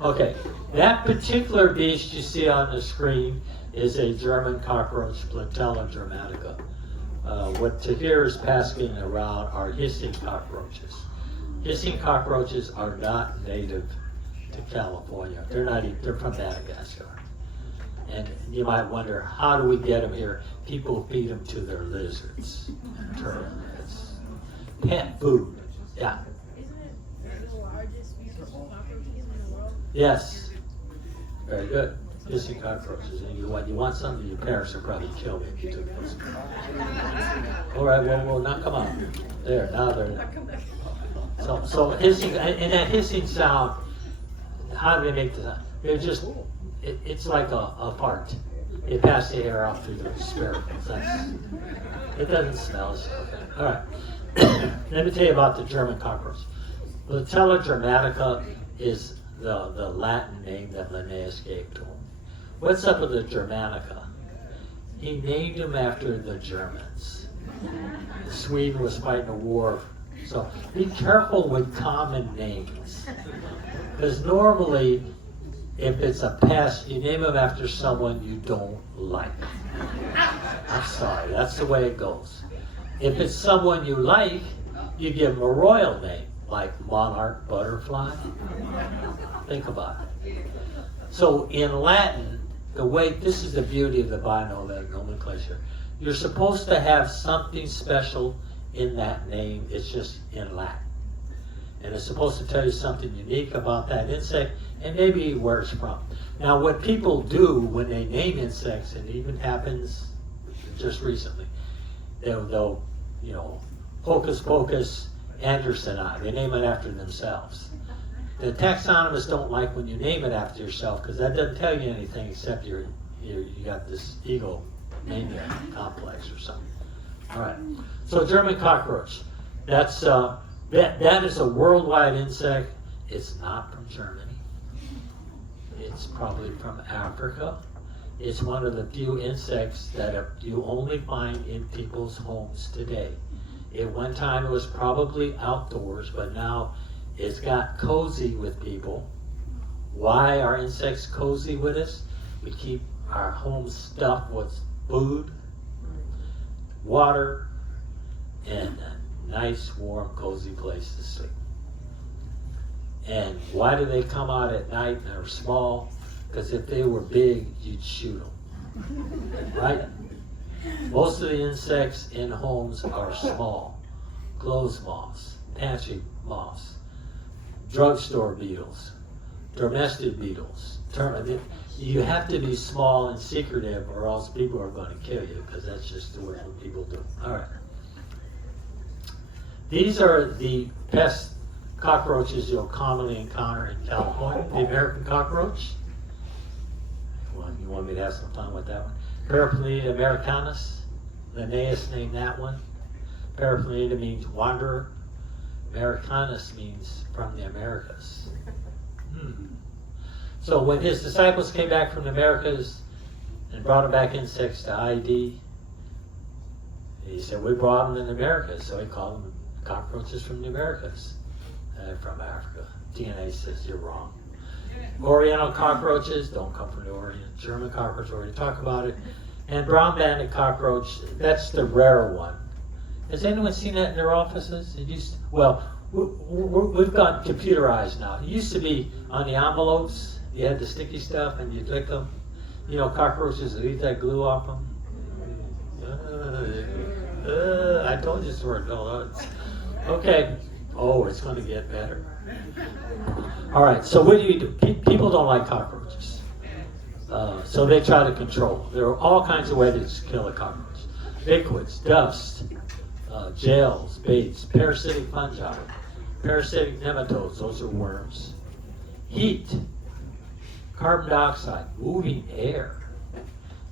Okay, that particular beast you see on the screen is a German cockroach, Plantella dramatica. What Tahir is passing around are hissing cockroaches. Hissing cockroaches are not native to California. They're from Madagascar. And you might wonder, how do we get them here? People feed them to their lizards and termites. Pet food, yeah. Isn't it the largest species of cockroaches in the world? Yes, very good. Hissing cockroaches. And you want something, your parents would probably kill me if you took those. All right, well, now come on. There, now they're there. So hissing, and that hissing sound, how do they make the sound? They're just, it's like a fart. They pass the air out through the spiracles. It doesn't smell. Okay. All right. Let me tell you about the German cockroach. Plantella dramatica is the Latin name that Linnaeus gave to him. What's up with the Germanica? He named him after the Germans. Sweden was fighting a war So be careful with common names. Because normally, if it's a pest, you name them after someone you don't like. I'm sorry, that's the way it goes. If it's someone you like, you give them a royal name, like monarch butterfly. Think about it. So in Latin, this is the beauty of the binominal nomenclature. You're supposed to have something special in that name. It's just in Latin. And it's supposed to tell you something unique about that insect and maybe where it's from. Now, what people do when they name insects, and it even happens just recently, they'll hocus pocus Andersoni. They name it after themselves. The taxonomists don't like when you name it after yourself because that doesn't tell you anything except you got this ego mania complex or something. All right. So German cockroach. That is a worldwide insect. It's not from Germany. It's probably from Africa. It's one of the few insects that you only find in people's homes today. At one time it was probably outdoors, but now it's got cozy with people. Why are insects cozy with us? We keep our homes stuffed with food, water, and a nice, warm, cozy place to sleep. And why do they come out at night and they're small? Because if they were big, you'd shoot them, right? Most of the insects in homes are small. Clothes moths, pantry moths, drugstore beetles, domestic beetles, termite. You have to be small and secretive or else people are going to kill you because that's just the way people do. All right. These are the pest cockroaches you'll commonly encounter in California. The American cockroach. You want me to have some fun with that one? Paraplaneta americanus. Linnaeus named that one. Paraplaneta means wanderer. Americanus means from the Americas. So when his disciples came back from the Americas and brought them back insects to ID, he said, we brought them in the Americas, so he called them cockroaches from the Americas. From Africa. DNA says you're wrong. Oriental cockroaches don't come from the Orient. German cockroach, already talked about it. And brown banded cockroach, that's the rare one. Has anyone seen that in their offices? We've got computerized now. It used to be on the envelopes. You had the sticky stuff and you'd lick them. Cockroaches would eat that glue off them. I told you it's for adults. Okay. Oh, it's going to get better. All right, so what do you do? People don't like cockroaches. So they try to control them. There are all kinds of ways to kill a cockroach. Liquids, dust, gels, baits, parasitic fungi, parasitic nematodes, those are worms. Heat, carbon dioxide, moving air.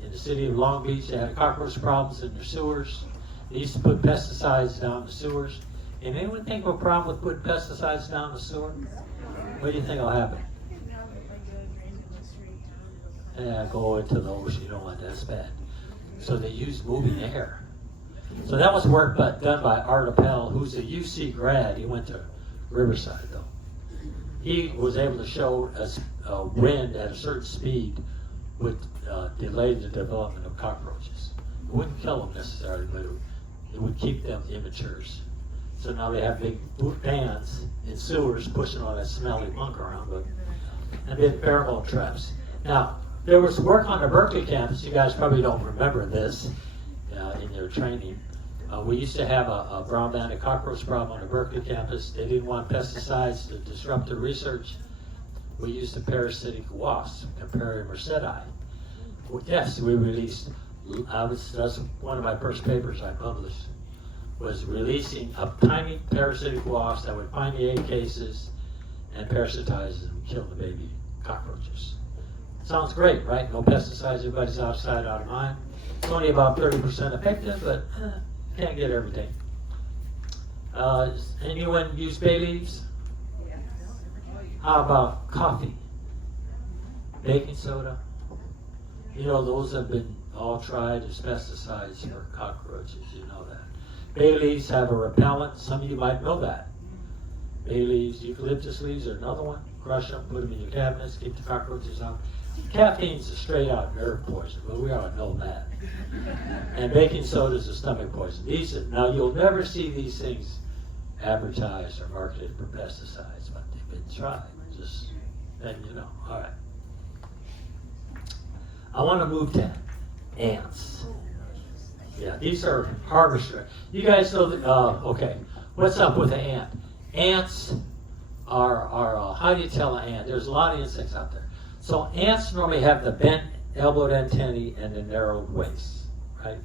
In the city of Long Beach, they had cockroach problems in their sewers. They used to put pesticides down the sewers. And anyone think of a problem with putting pesticides down the sewer? What do you think will happen? Yeah, go into the ocean. You don't want that. That's bad. So they use moving air. So that was work done by Art Appel, who's a UC grad. He went to Riverside, though. He was able to show a wind at a certain speed would delay the development of cockroaches. It wouldn't kill them necessarily, but it would keep them immatures. So now they have big fans in sewers pushing all that smelly funk around, and then pheromone traps. Now, there was work on the Berkeley campus. You guys probably don't remember this in your training. We used to have a brown banded cockroach problem on the Berkeley campus. They didn't want pesticides to disrupt the research. We used the parasitic wasp, Camparium mercedi. Yes, we released. That's one of my first papers I published. Was releasing a tiny parasitic wasp that would find the egg cases and parasitize and kill the baby cockroaches. Sounds great, right? No pesticides, everybody's outside, out of mind. It's only about 30% effective, but can't get everything. Anyone use bay leaves? How about coffee? Baking soda? Those have been all tried as pesticides for cockroaches, you know that. Bay leaves have a repellent. Some of you might know that. Bay leaves, eucalyptus leaves are another one. Crush them, put them in your cabinets, keep the cockroaches out. Caffeine's a straight out nerve poison, but we all know that. And baking soda is a stomach poison. Now you'll never see these things advertised or marketed for pesticides, but they've been tried. Just then you know. All right. I want to move to ants. Yeah, these are harvester. You guys know that, okay, what's up with the ant? Ants are how do you tell an ant? There's a lot of insects out there. So ants normally have the bent elbowed antennae and the narrowed waist, right?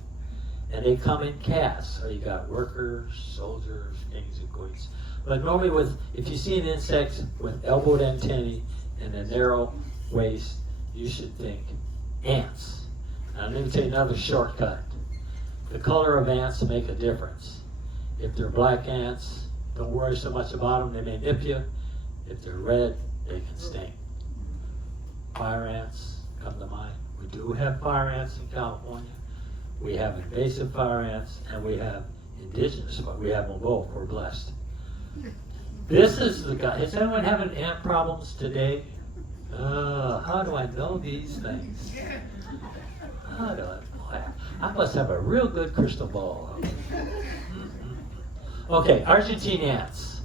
And they come in casts. So you got workers, soldiers, kings and queens. But normally if you see an insect with elbowed antennae and a narrow waist, you should think ants. Now let me tell you another shortcut. The color of ants make a difference. If they're black ants, don't worry so much about them, they may nip you. If they're red, they can sting. Fire ants come to mind. We do have fire ants in California. We have invasive fire ants, and we have indigenous, but we have them both. We're blessed. This is the guy. Is anyone having ant problems today? How do I know these things? How do I know? I must have a real good crystal ball. Okay, Argentine ants.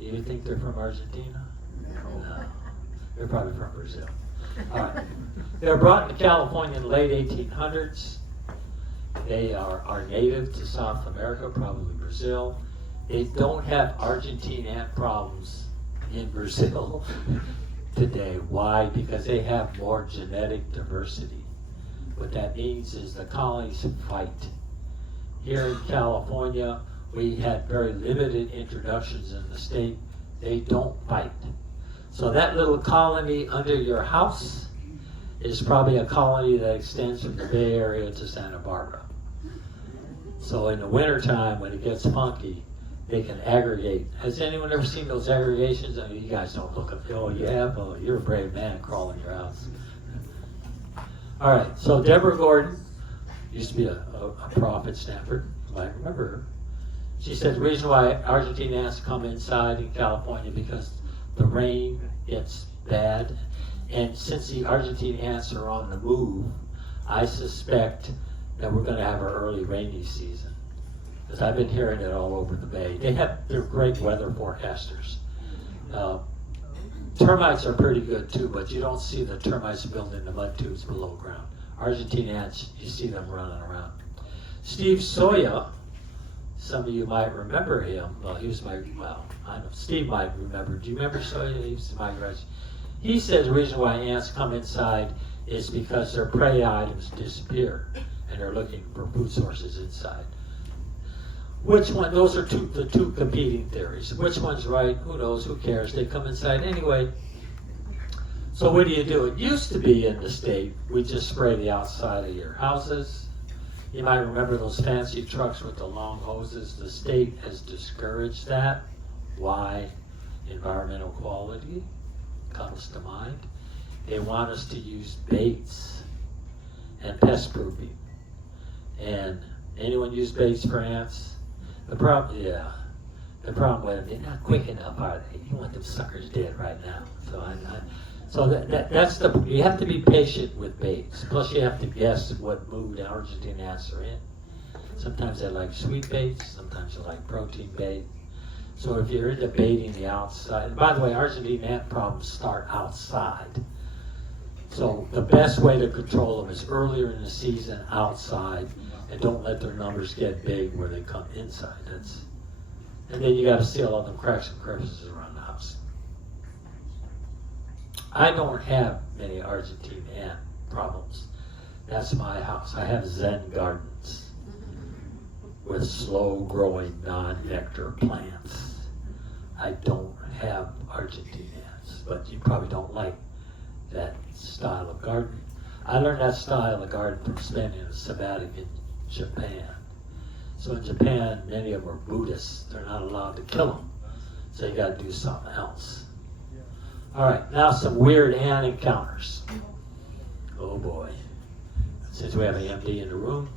You think they're from Argentina? No. They're probably from Brazil. All right. They were brought to California in the late 1800s. They are native to South America, probably Brazil. They don't have Argentine ant problems in Brazil today. Why? Because they have more genetic diversity. What that means is the colonies fight. Here in California, we had very limited introductions in the state. They don't fight. So that little colony under your house is probably a colony that extends from the Bay Area to Santa Barbara. So in the wintertime, when it gets funky, they can aggregate. Has anyone ever seen those aggregations? I mean, you guys don't look up. Oh, you have? Oh, you're a brave man crawling your house. All right, so Deborah Gordon used to be a prof at Stanford. You might remember her. She said the reason why Argentine ants come inside in California because the rain gets bad. And since the Argentine ants are on the move, I suspect that we're going to have our early rainy season. Because I've been hearing it all over the Bay. They're great weather forecasters. Termites are pretty good too, but you don't see the termites building the mud tubes below ground. Argentine ants, you see them running around. Steve Soya, some of you might remember him. Well, he was I know Steve might remember. Do you remember Soya? He was my graduate. He said the reason why ants come inside is because their prey items disappear and they're looking for food sources inside. Which one? Those are the two competing theories. Which one's right? Who knows? Who cares? They come inside anyway. So what do? It used to be in the state, we just spray the outside of your houses. You might remember those fancy trucks with the long hoses. The state has discouraged that. Why? Environmental quality comes to mind. They want us to use baits and pest proofing. And anyone use baits for ants? The problem with them, they're not quick enough, are they? You want them suckers dead right now. So that's you have to be patient with baits. Plus you have to guess what mood Argentine ants are in. Sometimes they like sweet baits, sometimes they like protein bait. So if you're into baiting the outside, and by the way, Argentine ant problems start outside. So the best way to control them is earlier in the season outside, and don't let their numbers get big where they come inside. And then you got to seal all the cracks and crevices around the house. I don't have many Argentine ant problems. That's my house. I have Zen gardens with slow-growing non-nectar plants. I don't have Argentine ants, but you probably don't like that style of garden. I learned that style of garden from spending a sabbatic in Japan. So in Japan, many of them are Buddhists. They're not allowed to kill them. So you got to do something else. All right, now some weird ant encounters. Oh boy. Since we have an MD in the room,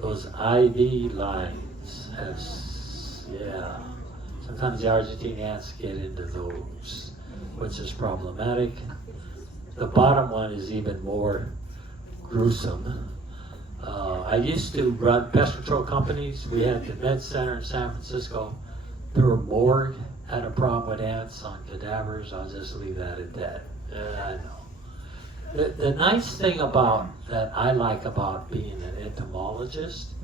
those IV lines ants have, yeah. Sometimes the Argentine ants get into those, which is problematic. The bottom one is even more gruesome. I used to run pest control companies. We had the Med Center in San Francisco. Their morgue had a problem with ants on cadavers. I'll just leave that at that. I know. The nice thing about that I like about being an entomologist,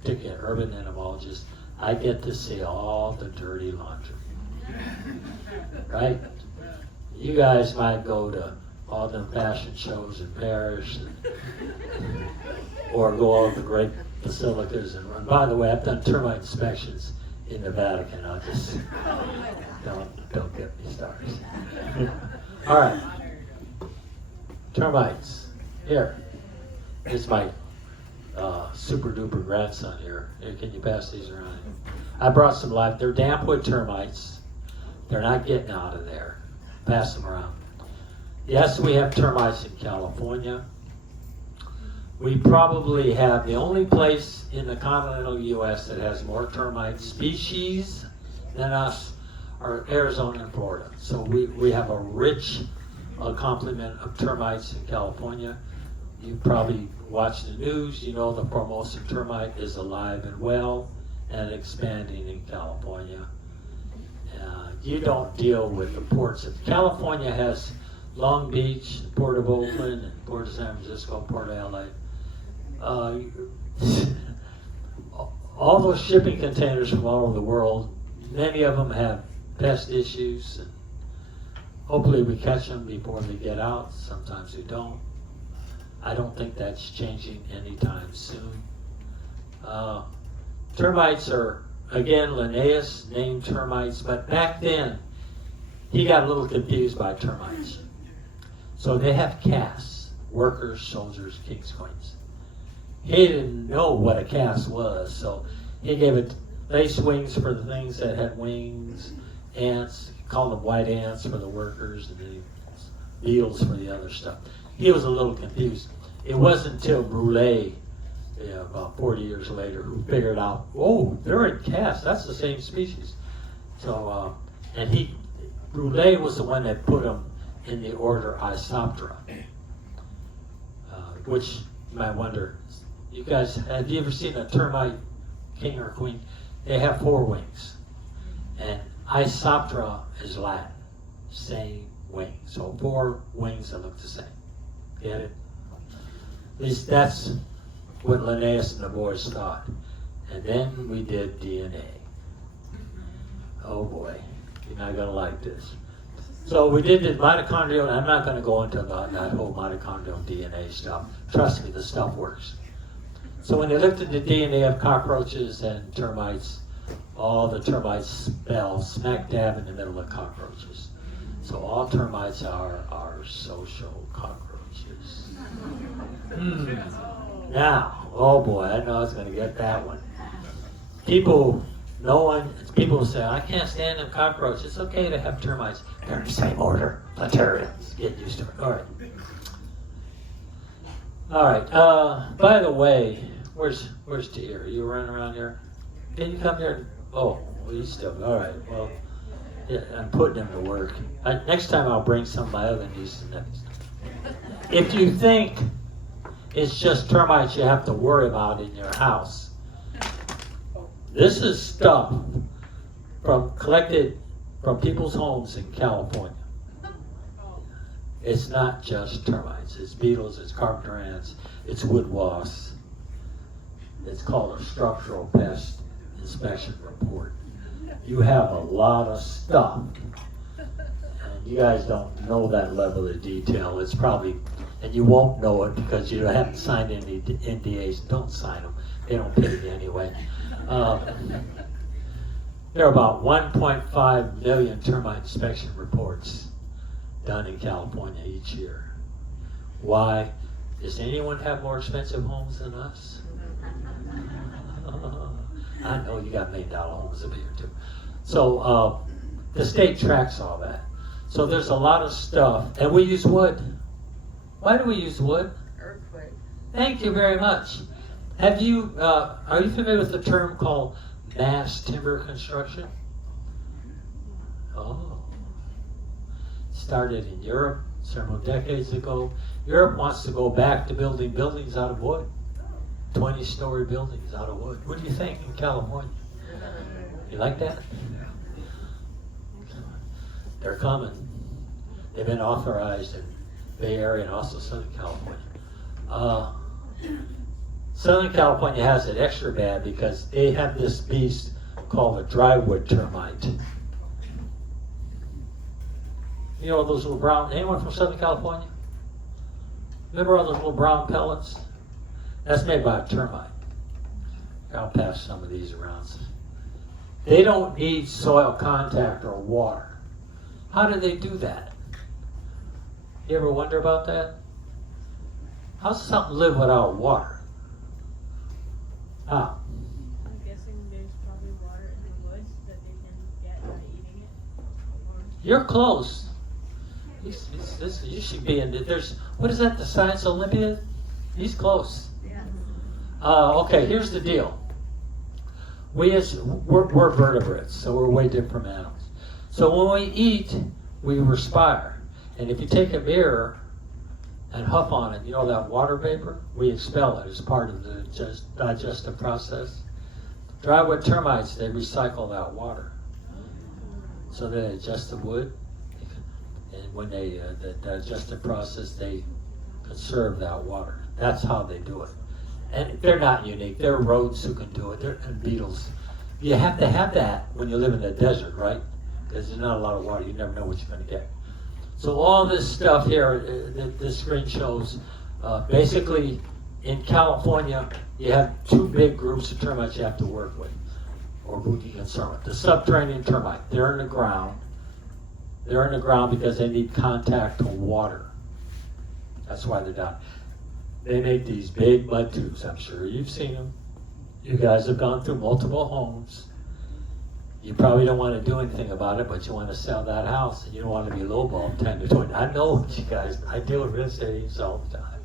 particularly an urban entomologist, I get to see all the dirty laundry. Right? You guys might go to all the fashion shows in Paris, or go all the great basilicas. And by the way, I've done termite inspections in the Vatican. I'll just don't get me started. All right, termites. Here, here's my super duper grandson here. Here, can you pass these around? I brought some live. They're damp wood termites. They're not getting out of there. Pass them around. Yes, we have termites in California. We probably have the only place in the continental U.S. that has more termite species than us are Arizona and Florida. So we have a rich complement of termites in California. You probably watch the news, you know the Formosan termite is alive and well and expanding in California. You don't deal with the ports. California has Long Beach, Port of Oakland, and Port of San Francisco, Port of LA. All those shipping containers from all over the world, many of them have pest issues. And hopefully we catch them before they get out. Sometimes we don't. I don't think that's changing anytime soon. Termites are, again, Linnaeus named termites, but back then he got a little confused by termites. So they have castes, workers, soldiers, kings, queens. He didn't know what a caste was, so he gave it lace wings for the things that had wings, ants, he called them white ants for the workers, and then beetles for the other stuff. He was a little confused. It wasn't until Brulé, about 40 years later, who figured out, oh, they're in castes, that's the same species. So, and Brulé was the one that put them in the order Isoptera, which you might wonder, you guys, have you ever seen a termite king or queen? They have 4 wings, and Isoptera is Latin, same wing. So 4 wings that look the same. Get it? At least that's what Linnaeus and the boys thought. And then we did DNA. Oh boy, you're not gonna like this. So we did the mitochondrial, and I'm not going to go into that whole mitochondrial DNA stuff. Trust me, the stuff works. So when they looked at the DNA of cockroaches and termites, all the termites fell smack dab in the middle of cockroaches. So all termites are social cockroaches. Now, oh boy, I know I was going to get that one. People say, I can't stand them cockroaches. It's okay to have termites. They're in the same order. Planarians. Get used to it. All right. By the way, where's Deer? You running around here? Can you come here? Oh, well, you still. All right. Well, yeah, I'm putting him to work. Next time I'll bring some of my other nieces and nephews. If you think it's just termites you have to worry about in your house, this is stuff collected from people's homes in California. It's not just termites. It's beetles, it's carpenter ants, it's wood wasps. It's called a structural pest inspection report. You have a lot of stuff. And you guys don't know that level of detail. It's probably, and you won't know it because you haven't signed any NDAs. Don't sign them. They don't pay you anyway. There are about 1.5 million termite inspection reports done in California each year. Why? Does anyone have more expensive homes than us? I know you got $1 million homes up here too. So the state tracks all that. So there's a lot of stuff, and we use wood. Why do we use wood? Earthquake. Thank you very much. Are you familiar with the term called mass timber construction? Oh. Started in Europe several decades ago. Europe wants to go back to building buildings out of wood. 20-story buildings out of wood. What do you think in California? You like that? They're coming. They've been authorized in Bay Area and also Southern California. Southern California has it extra bad because they have this beast called a drywood termite. You know those little brown, anyone from Southern California? Remember all those little brown pellets? That's made by a termite. I'll pass some of these around. They don't need soil contact or water. How do they do that? You ever wonder about that? How does something live without water? How? I'm guessing there's probably water in the woods that they can get by eating it. Or You're close. You should be in. There's what is that? The Science Olympiad? He's close. yeah. Okay, here's the deal. We're vertebrates, so we're way different from animals. So when we eat, we respire. And if you take a mirror and huff on it, you know that water vapor? We expel it as part of the digestive process. Drywood termites, they recycle that water. So they digest the wood. And when they, the digestive process, they conserve that water. That's how they do it. And they're not unique. There are rodents who can do it, and beetles. You have to have that when you live in the desert, right? Because there's not a lot of water. You never know what you're going to get. So all this stuff here, this screen shows, basically in California, you have two big groups of termites you have to work with, or who you concern with. The subterranean termite, they're in the ground. They're in the ground because they need contact to water. That's why they're down. They make these big mud tubes. I'm sure you've seen them. You guys have gone through multiple homes. You probably don't want to do anything about it, but you want to sell that house, and you don't want to be lowballed 10 to 20. I know you guys. I deal with real estate agents all the time.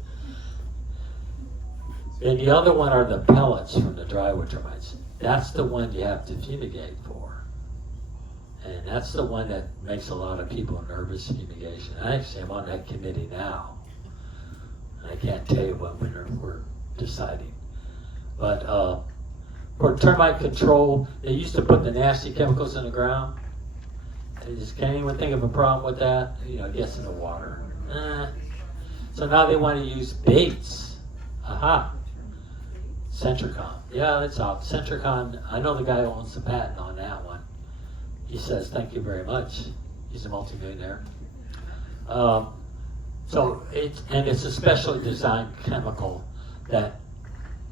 And the other one are the pellets from the drywood termites. That's the one you have to fumigate for. And that's the one that makes a lot of people nervous, fumigation. Actually, I'm on that committee now. I can't tell you what we're deciding. But for termite control, they used to put the nasty chemicals in the ground. They just can't even think of a problem with that. You know, it gets in the water. So now they want to use baits. Aha. Centricon. Yeah, it's out. Centricon, I know the guy who owns the patent on that one. He says, thank you very much. He's a multimillionaire. So it's a specially designed chemical that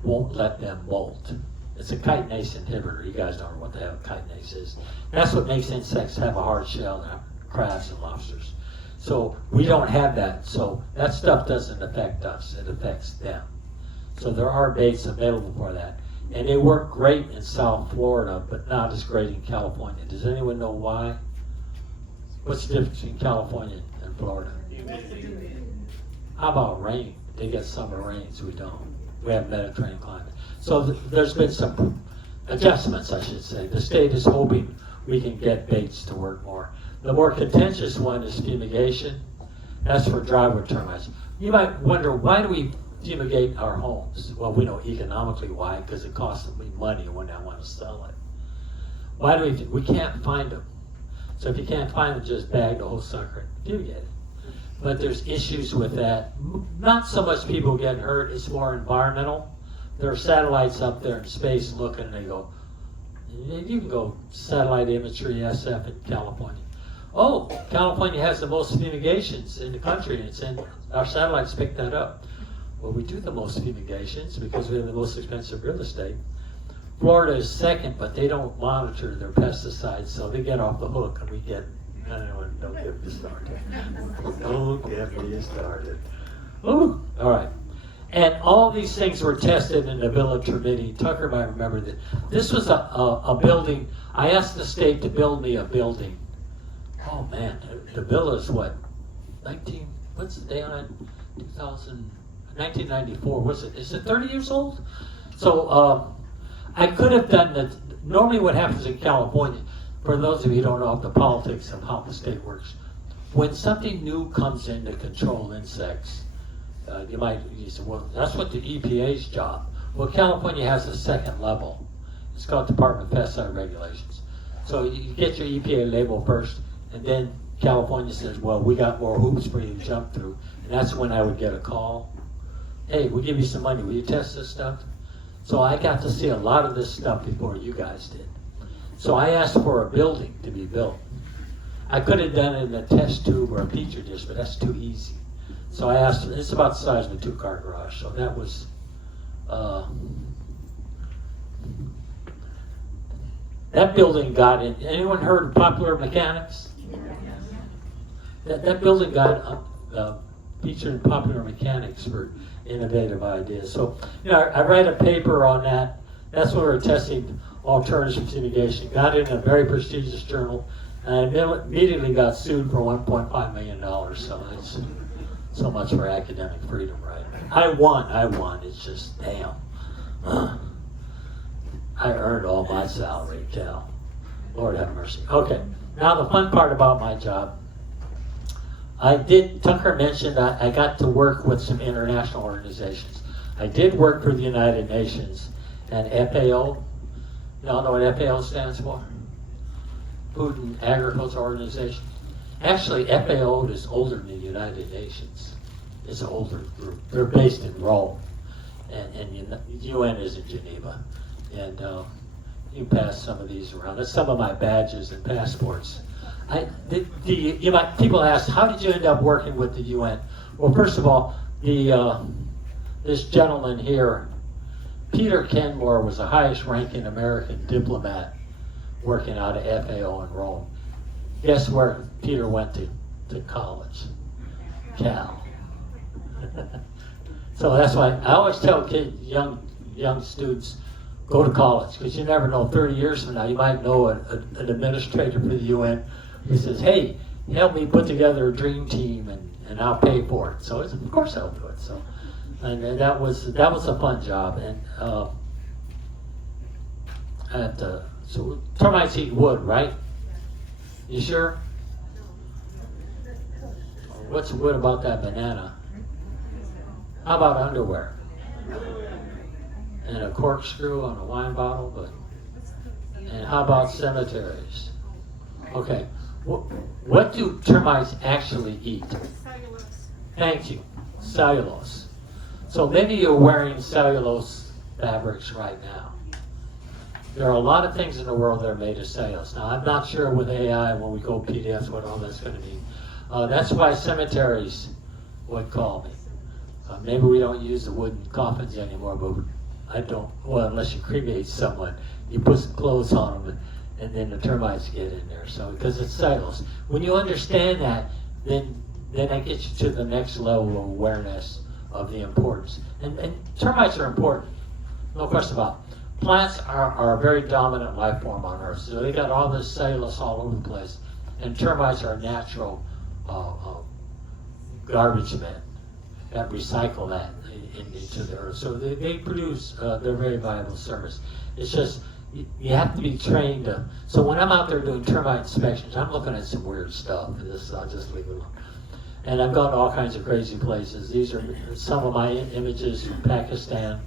won't let them molt. It's a chitinase inhibitor. You guys don't know what the hell chitinase is. That's what makes insects have a hard shell, crabs and lobsters. So we don't have that. So that stuff doesn't affect us. It affects them. So there are baits available for that. And they work great in South Florida, but not as great in California. Does anyone know why? What's the difference between California and Florida? How about rain? They get summer rains, we don't. We have Mediterranean climate. So there's been some adjustments, I should say. The state is hoping we can get baits to work more. The more contentious one is fumigation. That's for drywood termites. You might wonder, why do we fumigate our homes? Well, we know economically why, because it costs them money when they want to sell it. Why do we can't find them. So if you can't find them, just bag the whole sucker and fumigate it. But there's issues with that. Not so much people getting hurt, it's more environmental. There are satellites up there in space looking, and they go, you can go satellite imagery SF in California. Oh, California has the most fumigations in the country, and our satellites pick that up. Well, we do the most fumigations because we have the most expensive real estate. Florida is second, but they don't monitor their pesticides, so they get off the hook, and we get, don't get me started. Don't get me started. Ooh, all right. And all these things were tested in the Villa Termiti. Tucker might remember that. This was a building. I asked the state to build me a building. Oh man, the villa is what? What's the day on it? 1994. What's it? Is it 30 years old? So I could have done that. Normally what happens in California, for those of you who don't know the politics of how the state works, when something new comes in to control insects, you say, well, that's what the EPA's job. Well, California has a second level. It's called Department of Pesticide Regulations. So you get your EPA label first, and then California says, well, we got more hoops for you to jump through. And that's when I would get a call. Hey, we'll give you some money. Will you test this stuff? So I got to see a lot of this stuff before you guys did. So I asked for a building to be built. I could have done it in a test tube or a petri dish, but that's too easy. So I asked, it's about the size of a 2-car garage. So that was, that building got in. Anyone heard of Popular Mechanics? That building got featured in Popular Mechanics for innovative ideas. So, I read a paper on that. That's when we were testing alternative fumigation. Got it in a very prestigious journal, and I immediately got sued for $1.5 million. So it's so much for academic freedom, right? I won. It's just, damn. I earned all my salary, Cal. Lord have mercy. Okay, now the fun part about my job. Tucker mentioned I got to work with some international organizations. I did work for the United Nations and FAO. Y'all know what FAO stands for? Food and Agriculture Organization. Actually, FAO is older than the United Nations. It's an older group. They're based in Rome, and UN is in Geneva. And you can pass some of these around. That's some of my badges and passports. People ask, how did you end up working with the UN? Well, first of all, this gentleman here, Peter Kenmore, was the highest ranking American diplomat working out of FAO in Rome. Guess where Peter went to college? Cal. So that's why I always tell kids, young students, go to college, because you never know, 30 years from now, you might know an administrator for the UN who says, hey, help me put together a dream team and I'll pay for it. So of course I'll do it. So, and that was a fun job. And so termites eat wood, right? You sure? What's wood about that banana? How about underwear? And a corkscrew on a wine bottle, and how about cemeteries? Okay, what do termites actually eat? Cellulose. Thank you, cellulose. So maybe you're wearing cellulose fabrics right now. There are a lot of things in the world that are made of cellulose. Now, I'm not sure with AI, when we go PDFs, what all that's going to mean. That's why cemeteries would call me. Maybe we don't use the wooden coffins anymore, but I don't, well, unless you cremate someone, you put some clothes on them, and then the termites get in there. So, because it's cellulose. When you understand that, then that gets you to the next level of awareness of the importance. And termites are important, no question about it. Plants are a very dominant life form on Earth, so they got all this cellulose all over the place. And termites are natural garbage men that recycle that into the earth. So they produce their very valuable service. It's just, you have to be trained to, so when I'm out there doing termite inspections, I'm looking at some weird stuff. I'll just leave it alone. And I've gone to all kinds of crazy places. These are some of my images from Pakistan.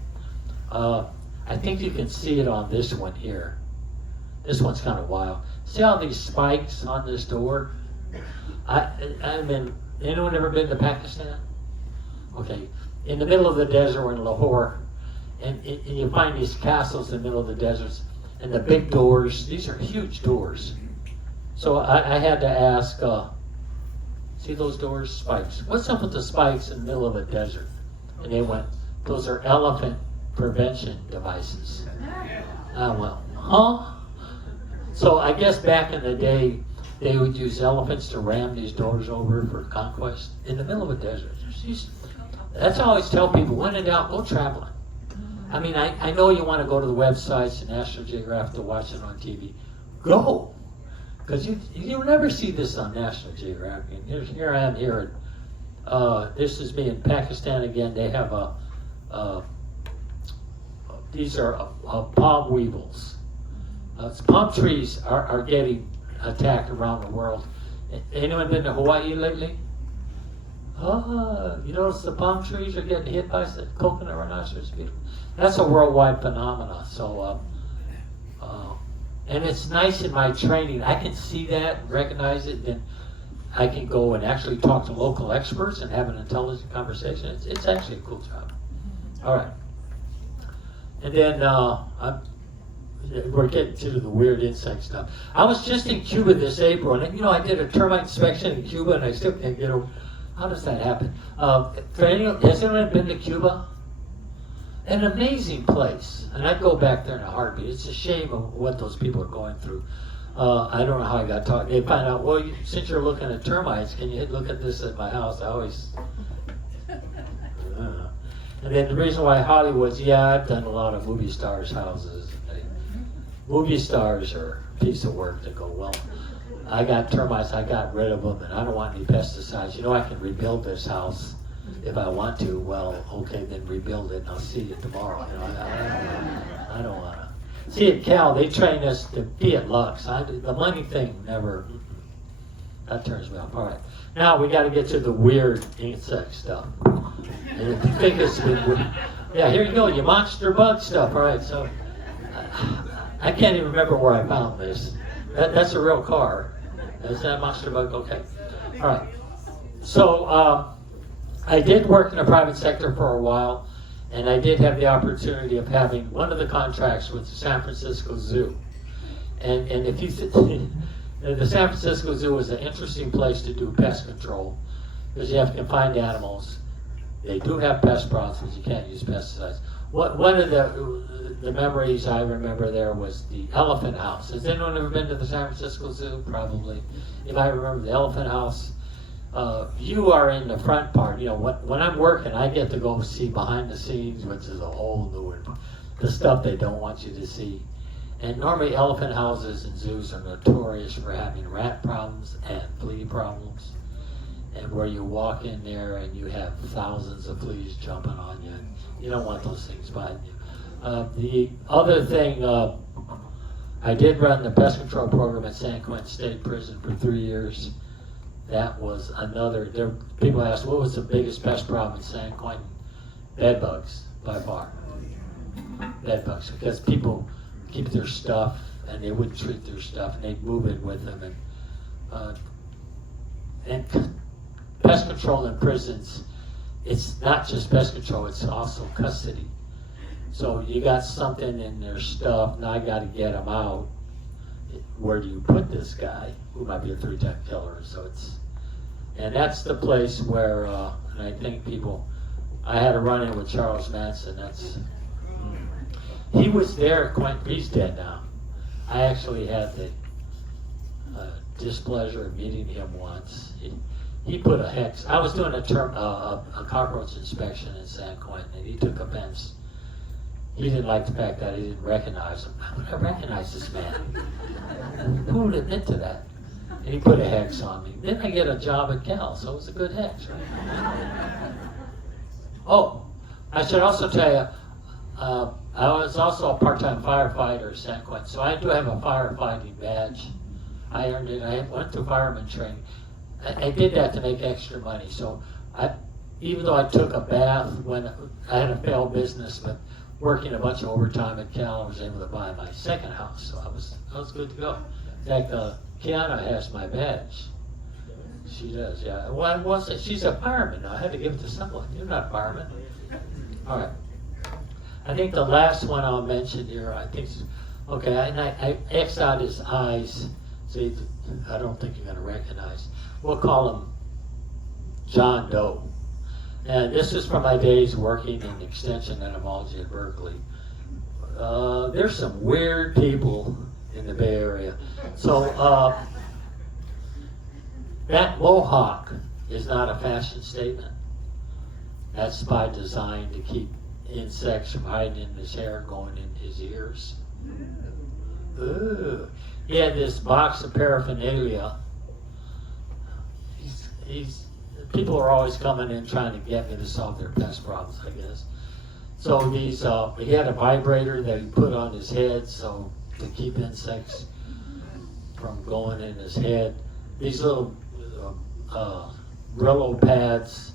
I think you can see it on this one here. This one's kind of wild. See all these spikes on this door? Anyone ever been to Pakistan? Okay, in the middle of the desert, we're in Lahore, and you find these castles in the middle of the deserts, and the big doors, these are huge doors. So I had to ask, see those doors, spikes? What's up with the spikes in the middle of a desert? And they went, those are elephant prevention devices. Well, huh? So I guess back in the day, they would use elephants to ram these doors over for conquest in the middle of a desert. That's how I always tell people, when in doubt, go traveling. I mean, I know you want to go to the websites and National Geographic to watch it on TV. Go! Because you'll never see this on National Geographic. And here I am here. This is me in Pakistan again. They have a these are palm weevils. Palm trees are getting attacked around the world. Anyone been to Hawaii lately? You notice the palm trees are getting hit by the coconut rhinoceros beetle? That's a worldwide phenomenon. So, and it's nice in my training. I can see that, recognize it, then I can go and actually talk to local experts and have an intelligent conversation. It's actually a cool job. All right. And then we're getting to the weird insect stuff. I was just in Cuba this April, and I did a termite inspection in Cuba, and I still can't get over. How does that happen? Has anyone been to Cuba? An amazing place, and I'd go back there in a heartbeat. It's a shame of what those people are going through. I don't know how I got talking. They find out, well, since you're looking at termites, can you look at this at my house? I always. And then the reason why Hollywood's, I've done a lot of movie stars' houses. Movie stars are a piece of work to go, well, I got termites, I got rid of them, and I don't want any pesticides. I can rebuild this house if I want to. Well, okay, then rebuild it, and I'll see you tomorrow. I don't want to. See, at Cal, they train us to be at Lux. The money thing never, that turns me off. All right. Now we got to get to the weird insect stuff. And if you think it's been weird, here you go, your monster bug stuff. All right, so I can't even remember where I found this. That's a real car. Is that a monster bug? Okay. All right. So I did work in the private sector for a while, and I did have the opportunity of having one of the contracts with the San Francisco Zoo. And if you the San Francisco Zoo was an interesting place to do pest control because you have confined animals. They do have pest problems, but you can't use pesticides. One of the memories I remember there was the elephant house. Has anyone ever been to the San Francisco Zoo? Probably. If I remember the elephant house, you are in the front part. When I'm working, I get to go see behind the scenes, which is a whole new one. The stuff they don't want you to see. And normally elephant houses and zoos are notorious for having rat problems and flea problems. And where you walk in there and you have thousands of fleas jumping on you. You don't want those things biting you. The other thing, I did run the pest control program at San Quentin State Prison for 3 years. That was another, people ask, what was the biggest pest problem in San Quentin? Bedbugs, by far. Bedbugs, because people keep their stuff and they wouldn't treat their stuff and they'd move in with them. And pest control in prisons, it's not just pest control, it's also custody. So you got something in their stuff, now I got to get them out. Where do you put this guy who might be a 3-time killer? And that's the place where, and I think I had a run-in with Charles Manson. He was there at Quentin, he's dead now. I actually had the displeasure of meeting him once. He put a hex. I was doing a cockroach inspection in San Quentin, and he took offense. He didn't like the fact that I didn't recognize him. How would I recognize this man? Who would admit to that? And he put a hex on me. Then I get a job at Cal, so it was a good hex, right? Oh, I should also tell you, I was also a part-time firefighter at San Quentin, so I do have a firefighting badge. I earned it. I went through fireman training. I did that to make extra money. So even though I took a bath when I had a failed business, but working a bunch of overtime at Cal, I was able to buy my second house. So I was good to go. In fact, Kiana has my badge. She does, yeah. Well, she's a fireman now. I had to give it to someone. You're not a fireman. All right. I think the last one I'll mention here, I X'd out his eyes. See, I don't think you're going to recognize. We'll call him John Doe. And this is from my days working in extension entomology at Berkeley. There's some weird people in the Bay Area. So that mohawk is not a fashion statement. That's by design to keep insects from hiding in his hair, going in his ears. Ooh. He had this box of paraphernalia. People are always coming in trying to get me to solve their pest problems, I guess. So these, he had a vibrator that he put on his head so to keep insects from going in his head. These little Brillo pads,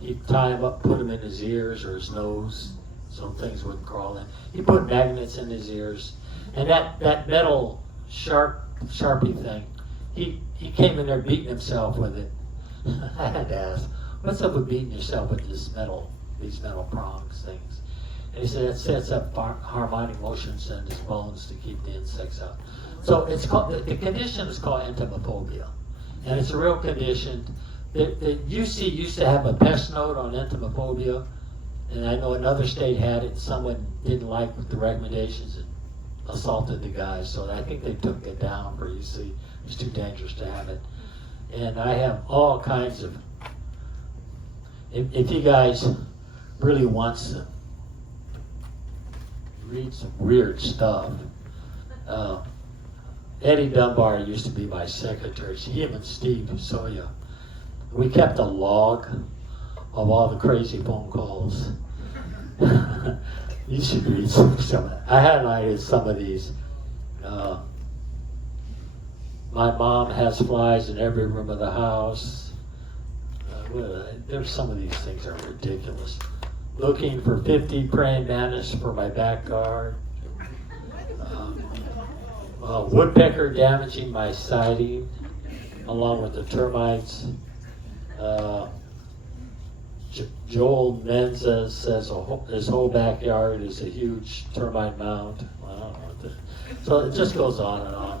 he'd tie them up, put them in his ears or his nose so things wouldn't crawl in. He put magnets in his ears. And that metal Sharpie thing, he came in there beating himself with it. I had to ask, what's up with beating yourself with these metal prongs things? And he said it sets up harmonic motions in his bones to keep the insects out. So it's called, the condition is called entomophobia. And it's a real condition. The UC used to have a pest note on entomophobia, and I know another state had it. Someone didn't like the recommendations and assaulted the guy, so I think they took it down for UC. It was too dangerous to have it. And I have all kinds of, if you guys really want to read some weird stuff, Eddie Dunbar used to be my secretary. Him and Steve Soya. We kept a log of all the crazy phone calls. You should read some of it. I highlighted some of these. My mom has flies in every room of the house. There's some of these things are ridiculous. Looking for 50 praying mantis for my backyard. Woodpecker damaging my siding, along with the termites. Joel Menza says his whole backyard is a huge termite mound. I don't know what so it just goes on and on.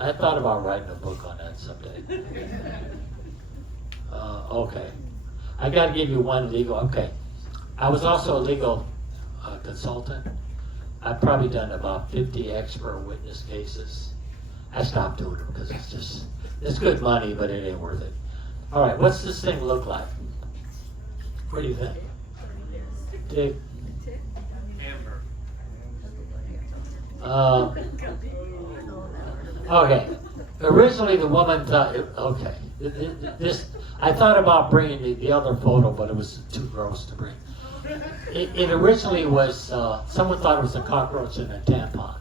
I thought about writing a book on that someday. Okay. I got to give you one legal. Okay. I was also a legal consultant. I've probably done about 50 expert witness cases. I stopped doing them because it's good money, but it ain't worth it. All right, what's this thing look like? What do you think? Dick? Amber. Okay. Originally, the woman thought, okay, I thought about bringing the other photo, but it was too gross to bring. It originally was, someone thought it was a cockroach in a tampon.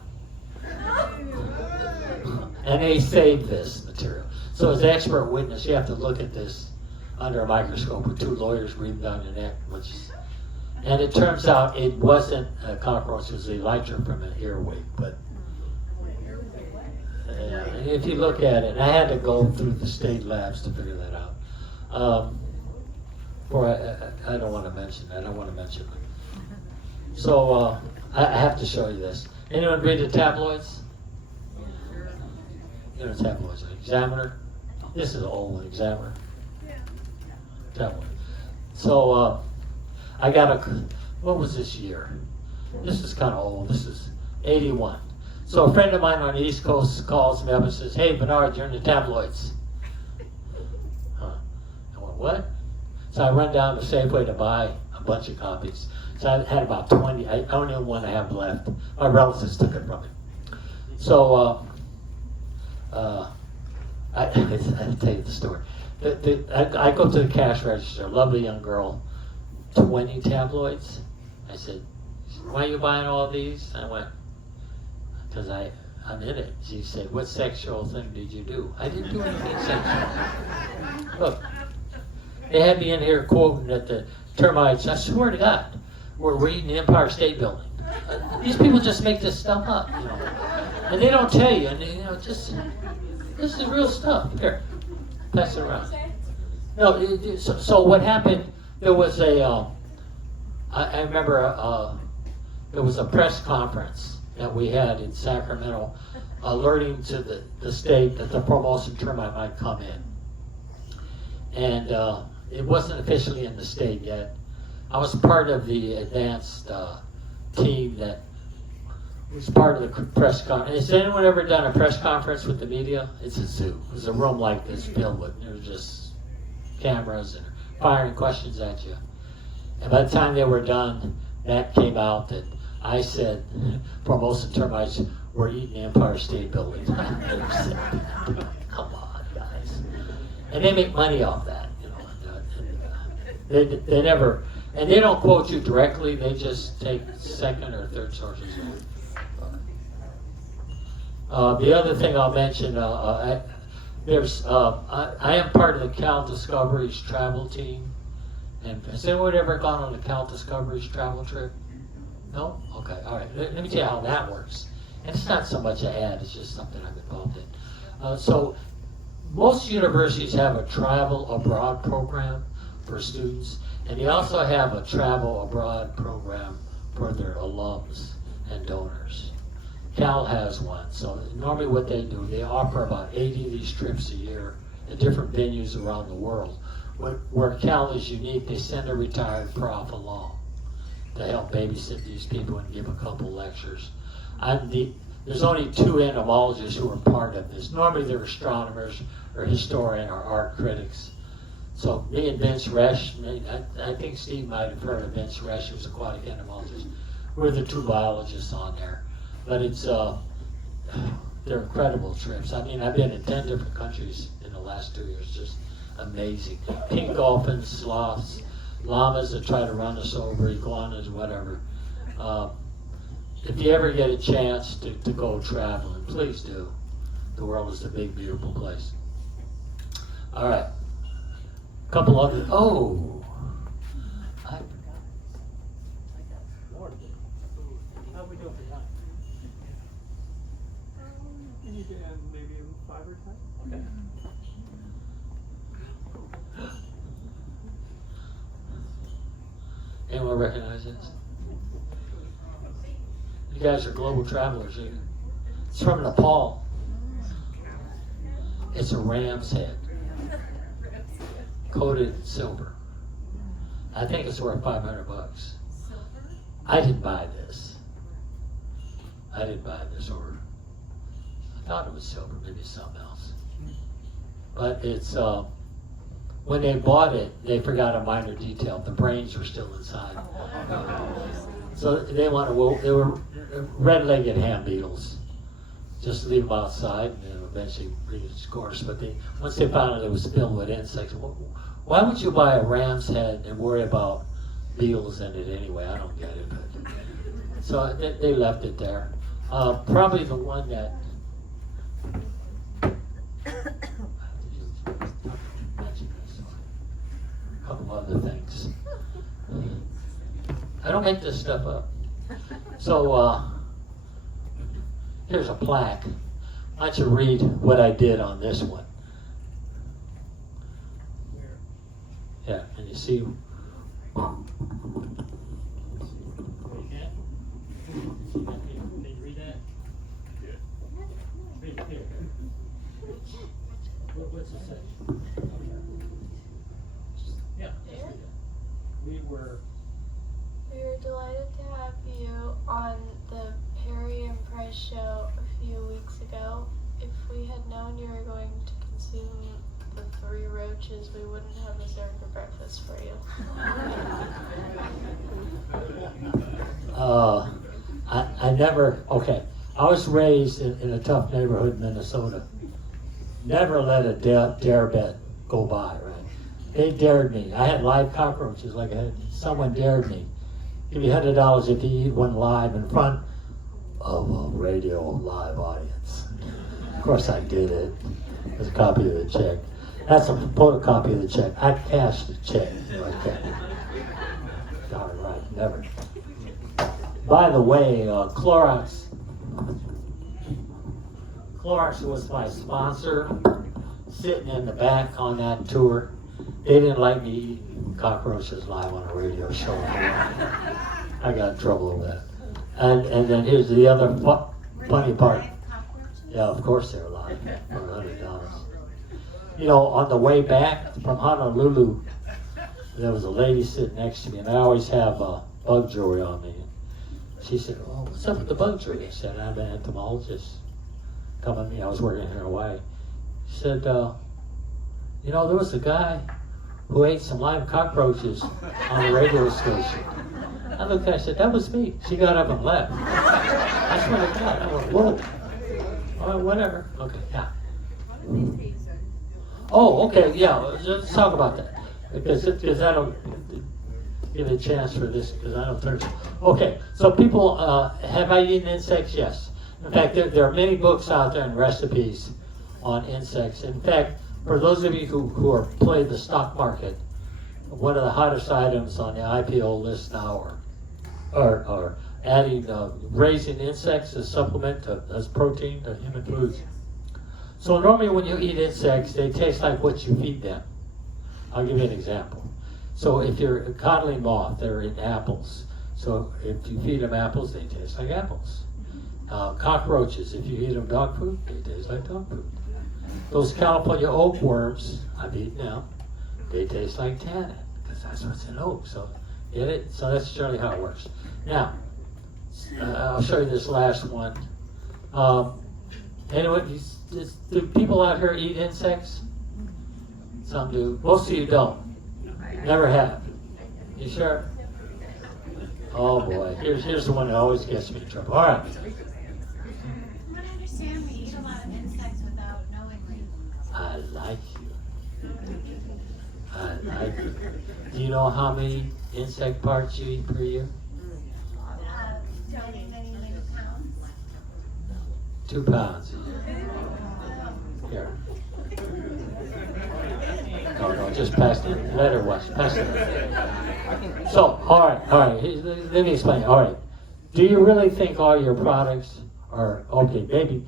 And they saved this material. So as an expert witness, you have to look at this under a microscope with two lawyers breathing down your neck, and it turns out it wasn't a cockroach, it was a elytra from an earwig. But if you look at it, I had to go through the state labs to figure that out. I don't want to mention that. I want to mention it. So I have to show you this. Anyone read the tabloids? You know, tabloids. Examiner. This is an old one. Examiner. Tabloid. So I got what was this year? This is kind of old. This is 81. So a friend of mine on the East Coast calls me up and says, "Hey, Bernard, you're in the tabloids." I went, "What?" So I run down to Safeway to buy a bunch of copies. So I had about 20. I only have one I have left. My relatives took it from me. So I'll tell you the story. I go to the cash register, lovely young girl, 20 tabloids. I said, "Why are you buying all these?" I went, "Because I'm in it." She said, "What sexual thing did you do?" I didn't do anything sexual. Look, they had me in here quoting that the termites, I swear to God, we're eating the Empire State Building. These people just make this stuff up, you know. And they don't tell you, and this is real stuff. Here, pass it around. No, so what happened, there was I remember there was a press conference that we had in Sacramento alerting to the state that the Formosan termite might come in. And it wasn't officially in the state yet. I was part of the advanced team that was part of the press conference. Has anyone ever done a press conference with the media? It's a zoo. It was a room like this filled with, there was just cameras and firing questions at you. And by the time they were done, that came out that I said Formosan termites were eating the Empire State Building. Come on, guys. And they make money off that, you know. They never, And they don't quote you directly, they just take second or third sources. The other thing I'll mention, I am part of the Cal Discovery's travel team. And has anyone ever gone on the Cal Discovery's travel trip? No? Okay, all right. Let me tell you how that works. And it's not so much an ad, it's just something I'm involved in. So most universities have a travel abroad program for students, and they also have a travel abroad program for their alums and donors. Cal has one, so normally what they do, they offer about 80 of these trips a year at different venues around the world. Where Cal is unique, they send a retired prof along to help babysit these people and give a couple lectures. There's only 2 entomologists who are part of this. Normally they're astronomers or historian or art critics. So me and Vince Resch, I think Steve might have heard of Vince Resch, who's an aquatic entomologist. We're the 2 biologists on there. But they're incredible trips. I mean, I've been in 10 different countries in the last 2 years, just amazing. Pink dolphins, sloths, llamas that try to run us over, iguanas, whatever. If you ever get a chance to go traveling, please do. The world is a big, beautiful place. All right. Couple other, I forgot. I got more to do. How are we doing for time? You need to end maybe 5 or 10? Okay. Anyone recognize this? You guys are global travelers, ain't you? It's from Nepal. It's a ram's head, coated in silver. I think it's worth $500. I didn't buy this. Or I thought it was silver, maybe something else. But it's when they bought it, they forgot a minor detail. The brains were still inside. So they were red-legged hand beetles. Just leave them outside and then eventually reach its course. But once they found out it was filled with insects, why would you buy a ram's head and worry about beetles in it anyway? I don't get it. But, so they left it there. Probably the one that a couple other things. I don't make this stuff up. So here's a plaque. Why don't you read what I did on this one? Yeah, and you see. Can you read that? Yeah. Read it here. What's it say? Yeah, just read it. We were delighted to have you on the Perry and Price show a few weeks ago. If we had known you were going to consume the 3 roaches, we wouldn't have reserved a breakfast for you. I was raised in a tough neighborhood in Minnesota. Never let a dare bet go by, right? They dared me. I had live cockroaches, someone dared me. Give you $100 if you eat one live in front of a radio live audience. Of course I did it. There's a copy of the check. That's a photocopy of the check. I cashed the check like that. Darn right, never. By the way, Clorox was my sponsor, sitting in the back on that tour. They didn't like me eating cockroaches live on a radio show. I got in trouble over that. And then here's the other funny part. Yeah, of course they're live for $100. You know, on the way back from Honolulu, there was a lady sitting next to me, and I always have bug jewelry on me. She said, "Oh, what's up with the bug jewelry?" I said, "I'm an entomologist." Come with me, I was working in Hawaii. She said, "You know, there was a guy who ate some live cockroaches on the radio station." I looked at her, I said, "That was me." She got up and left. I swear to God, I went, whoa. All right, whatever. Okay, yeah. Oh, okay, yeah, let's talk about that. Because that'll, give a chance for this because I don't turn. Okay, so people, have I eaten insects? Yes. In fact, there are many books out there and recipes on insects. In fact, for those of you who are playing the stock market, one of the hottest items on the IPO list now are adding raising insects as supplement as protein to human foods. So normally when you eat insects, they taste like what you feed them. I'll give you an example. So if you're a coddling moth, they're in apples. So if you feed them apples, they taste like apples. Cockroaches, if you feed them dog food, they taste like dog food. Those California oakworms, I've eaten them, they taste like tannin, because that's what's in oak. So get it? So that's generally how it works. Now, I'll show you this last one. Anyway, do people out here eat insects? Some do. Most of you don't. Never have. You sure? Oh boy, here's the one that always gets me in trouble. All right. From what I understand, we eat a lot of insects without knowing. I like you. I like you. Do you know how many insect parts you eat per year? Many pounds. 2 pounds a year. Here. No, just pass it. Let her watch. Pass it. So, all right. Let me explain. All right. Do you really think all your products are, okay, maybe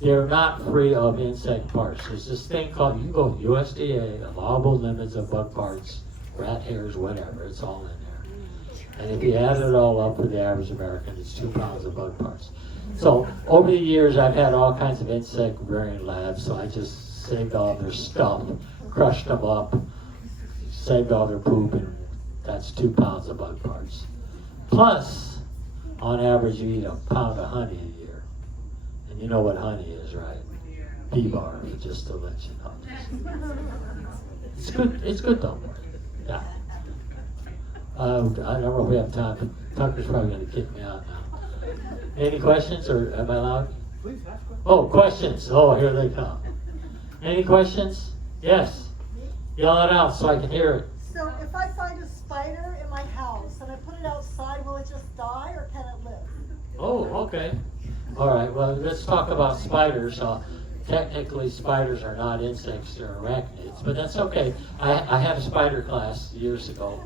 they're not free of insect parts. There's this thing called, you go USDA, allowable limits of bug parts, rat hairs, whatever, it's all in there. And if you add it all up for the average American, it's 2 pounds of bug parts. So over the years, I've had all kinds of insect rearing labs, so I just saved all their stuff, crushed them up, saved all their poop, and that's 2 pounds of bug parts. Plus, on average, you eat a pound of honey a year. And you know what honey is, right? Bee barf, just to let you know. It's good though. Yeah. I don't know if we have time, but Tucker's probably going to kick me out now. Any questions, or am I allowed? Please ask questions. Oh, questions. Oh, here they come. Any questions? Yes. Yell it out so I can hear it. So if I find a spider in my house and I put it outside, will it just die or can it live? Oh, okay. All right, well, let's talk about spiders. Technically, spiders are not insects, they're arachnids, but that's okay. I had a spider class years ago.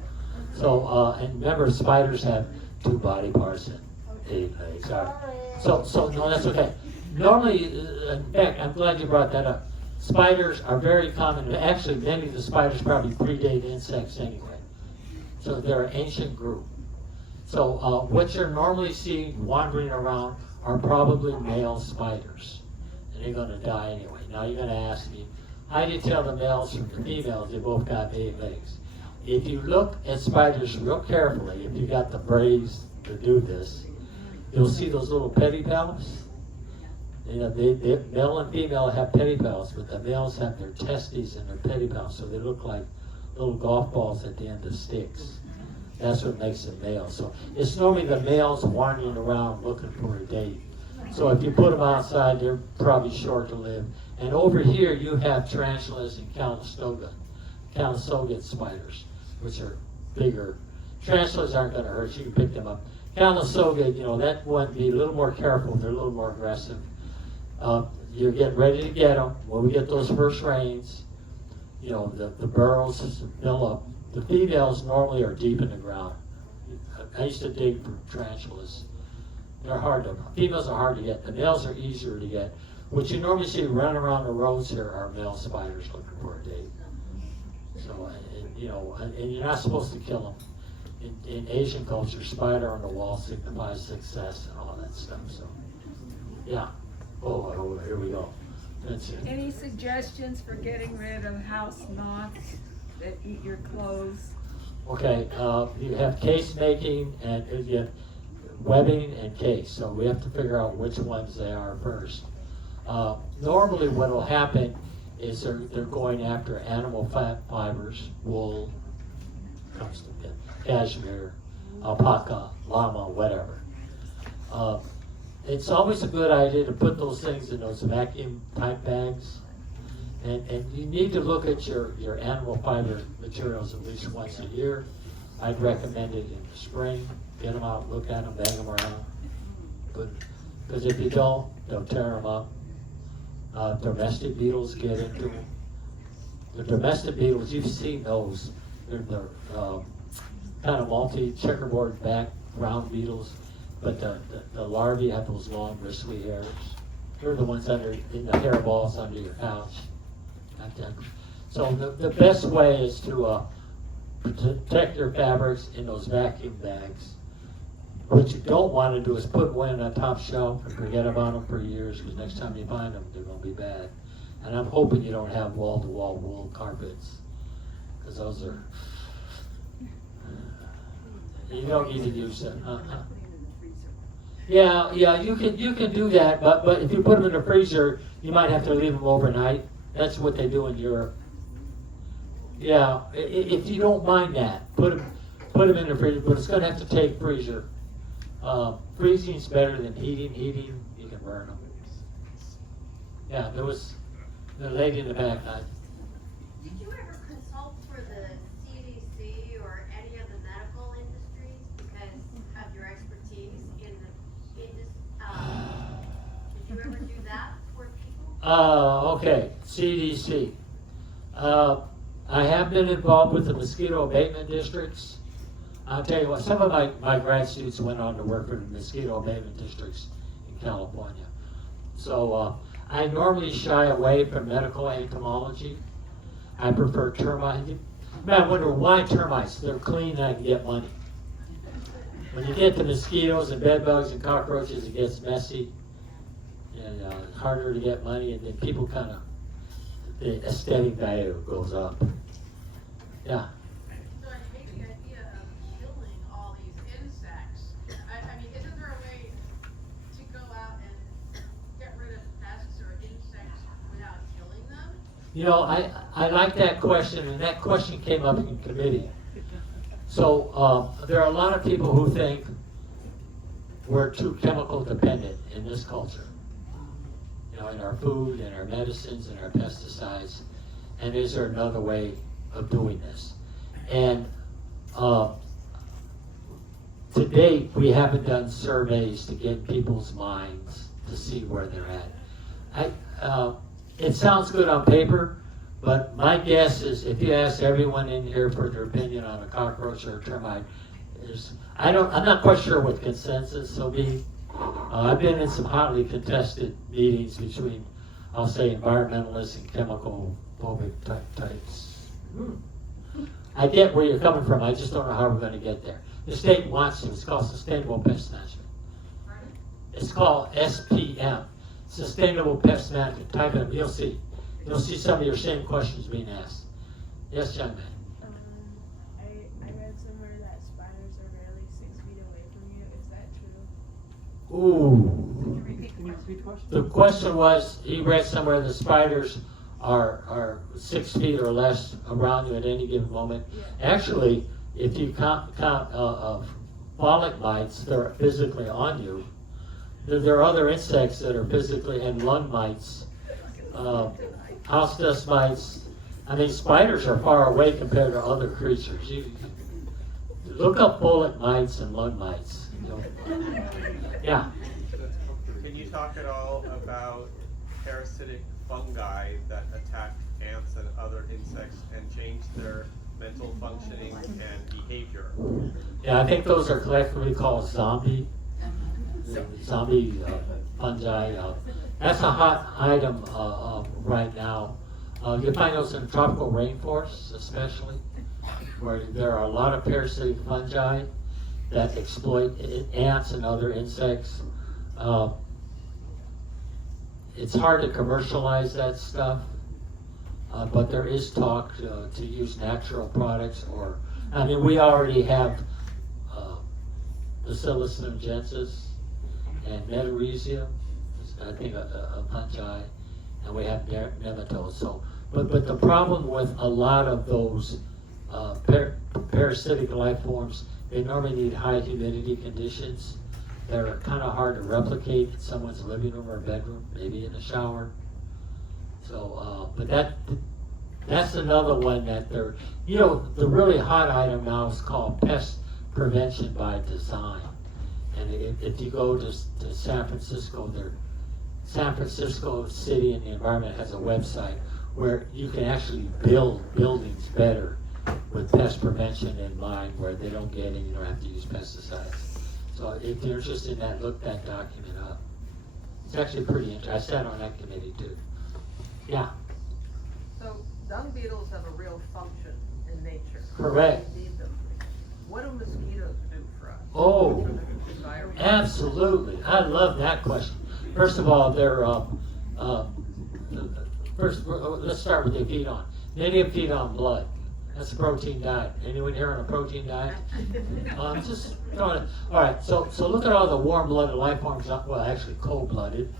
So, and remember, spiders have 2 body parts and 8 legs. All right. So no, that's okay. Normally, in fact, I'm glad you brought that up. Spiders are very common. Actually, many of the spiders probably predate insects anyway. So they're an ancient group. So what you're normally seeing wandering around are probably male spiders. And they're going to die anyway. Now you're going to ask me, how do you tell the males from the females? They both got 8 legs. If you look at spiders real carefully, if you got the brains to do this, you'll see those little pedipalps. You know, they male and female have pedipalps, but the males have their testes and their pedipalps, so they look like little golf balls at the end of sticks. That's what makes them male. So it's normally the males wandering around looking for a date. So if you put them outside, they're probably short to live. And over here, you have tarantulas and Calistoga spiders, which are bigger. Tarantulas aren't going to hurt you. You can pick them up. Calistoga, you know, that one, be a little more careful. They're a little more aggressive. You're getting ready to get them. When we get those first rains, you know, the burrows fill up. The females normally are deep in the ground. I used to dig for tarantulas. Females are hard to get. The males are easier to get. What you normally see running around the roads here are male spiders looking for a date. So, and you're not supposed to kill them. In Asian culture, spider on the wall signifies success and all that stuff. So, yeah. Oh, here we go. That's it. Any suggestions for getting rid of house moths that eat your clothes? Okay, you have case making and you have webbing and case, so we have to figure out which ones they are first. Normally what will happen is they're going after animal fat fibers, wool, comes to cashmere, alpaca, llama, whatever. It's always a good idea to put those things in those vacuum type bags. And you need to look at your animal fiber materials at least once a year. I'd recommend it in the spring. Get them out, look at them, bang them around. Because if you don't, they'll tear them up. Domestic beetles get into them. The domestic beetles, you've seen those. They're kind of multi-checkerboard background beetles, but the larvae have those long bristly hairs. They're the ones in the hair balls under your couch. So the best way is to protect your fabrics in those vacuum bags. What you don't want to do is put one on a top shelf and forget about them for years, because next time you find them, they're going to be bad. And I'm hoping you don't have wall-to-wall wool carpets, because those are, you don't need to use them. Yeah, you can do that, but if you put them in the freezer, you might have to leave them overnight. That's what they do in Europe. Yeah, if you don't mind that, put them in the freezer, but it's going to have to take freezer. Freezing is better than heating. Heating, you can burn them. Yeah, there was the lady in the back. Did you ever consult for the CDC or any of the medical industries because of your expertise in the did you ever do that for people? Okay, CDC. I have been involved with the mosquito abatement districts. I'll tell you what, some of my grad students went on to work for the mosquito abatement districts in California. So I normally shy away from medical entomology. I prefer termite. Man, I wonder why termites. They're clean and I can get money. When you get to mosquitoes and bedbugs and cockroaches, it gets messy and harder to get money, and then people kind of, the aesthetic value goes up. Yeah. So I hate the idea of killing all these insects. I mean, isn't there a way to go out and get rid of pests or insects without killing them? You know, I like that question, and that question came up in committee. So there are a lot of people who think we're too chemical dependent in this culture. You know, in our food, in our medicines, in our pesticides. And is there another way of doing this? And to date, we haven't done surveys to get people's minds to see where they're at. It sounds good on paper, but my guess is if you ask everyone in here for their opinion on a cockroach or a termite, I'm not quite sure what consensus will be. I've been in some hotly contested meetings between, I'll say, environmentalists and chemical phobic types. I get where you're coming from. I just don't know how we're going to get there. The state wants to. It's called Sustainable Pest Management. It's called SPM, Sustainable Pest Management. Type it up. You'll see. You'll see some of your same questions being asked. Yes, young man. I read somewhere that spiders are barely 6 feet away from you. Is that true? Ooh. Can you repeat the question? The question was, he read somewhere the spiders are 6 feet or less around you at any given moment. Yeah. Actually, if you count folic mites that are physically on you, there are other insects that are physically, and lung mites, house dust mites. I mean, spiders are far away compared to other creatures. You look up folic mites and lung mites. You know. Yeah. Can you talk at all about parasitic fungi that attack ants and other insects and change their mental functioning and behavior? Yeah, I think those are collectively called zombie fungi. That's a hot item right now. You find those in tropical rainforests, especially, where there are a lot of parasitic fungi that exploit ants and other insects. It's hard to commercialize that stuff, but there is talk to use natural products, or, I mean, we already have Bacillus thuringiensis and Metarrhizium, I think a fungi, and we have nematodes. So, but the problem with a lot of those parasitic life forms, they normally need high humidity conditions. They're kind of hard to replicate in someone's living room or bedroom, maybe in the shower. So, but That's another one that they're, you know, the really hot item now is called pest prevention by design. And if you go to San Francisco, San Francisco City and the environment has a website where you can actually build buildings better with pest prevention in mind, where they don't get in, you don't have to use pesticides. So if you're interested in that, look that document up. It's actually pretty interesting. I sat on that committee too. Yeah. So dung beetles have a real function in nature. Correct. We need them. What do mosquitoes do for us? Oh, For the environment? absolutely. I love that question. First of all, they're first. Let's start with they feed on. Many of them feed on blood. That's a protein diet. Anyone here on a protein diet? Just throwing it. All right. So look at all the warm-blooded life forms. Well, actually, cold-blooded.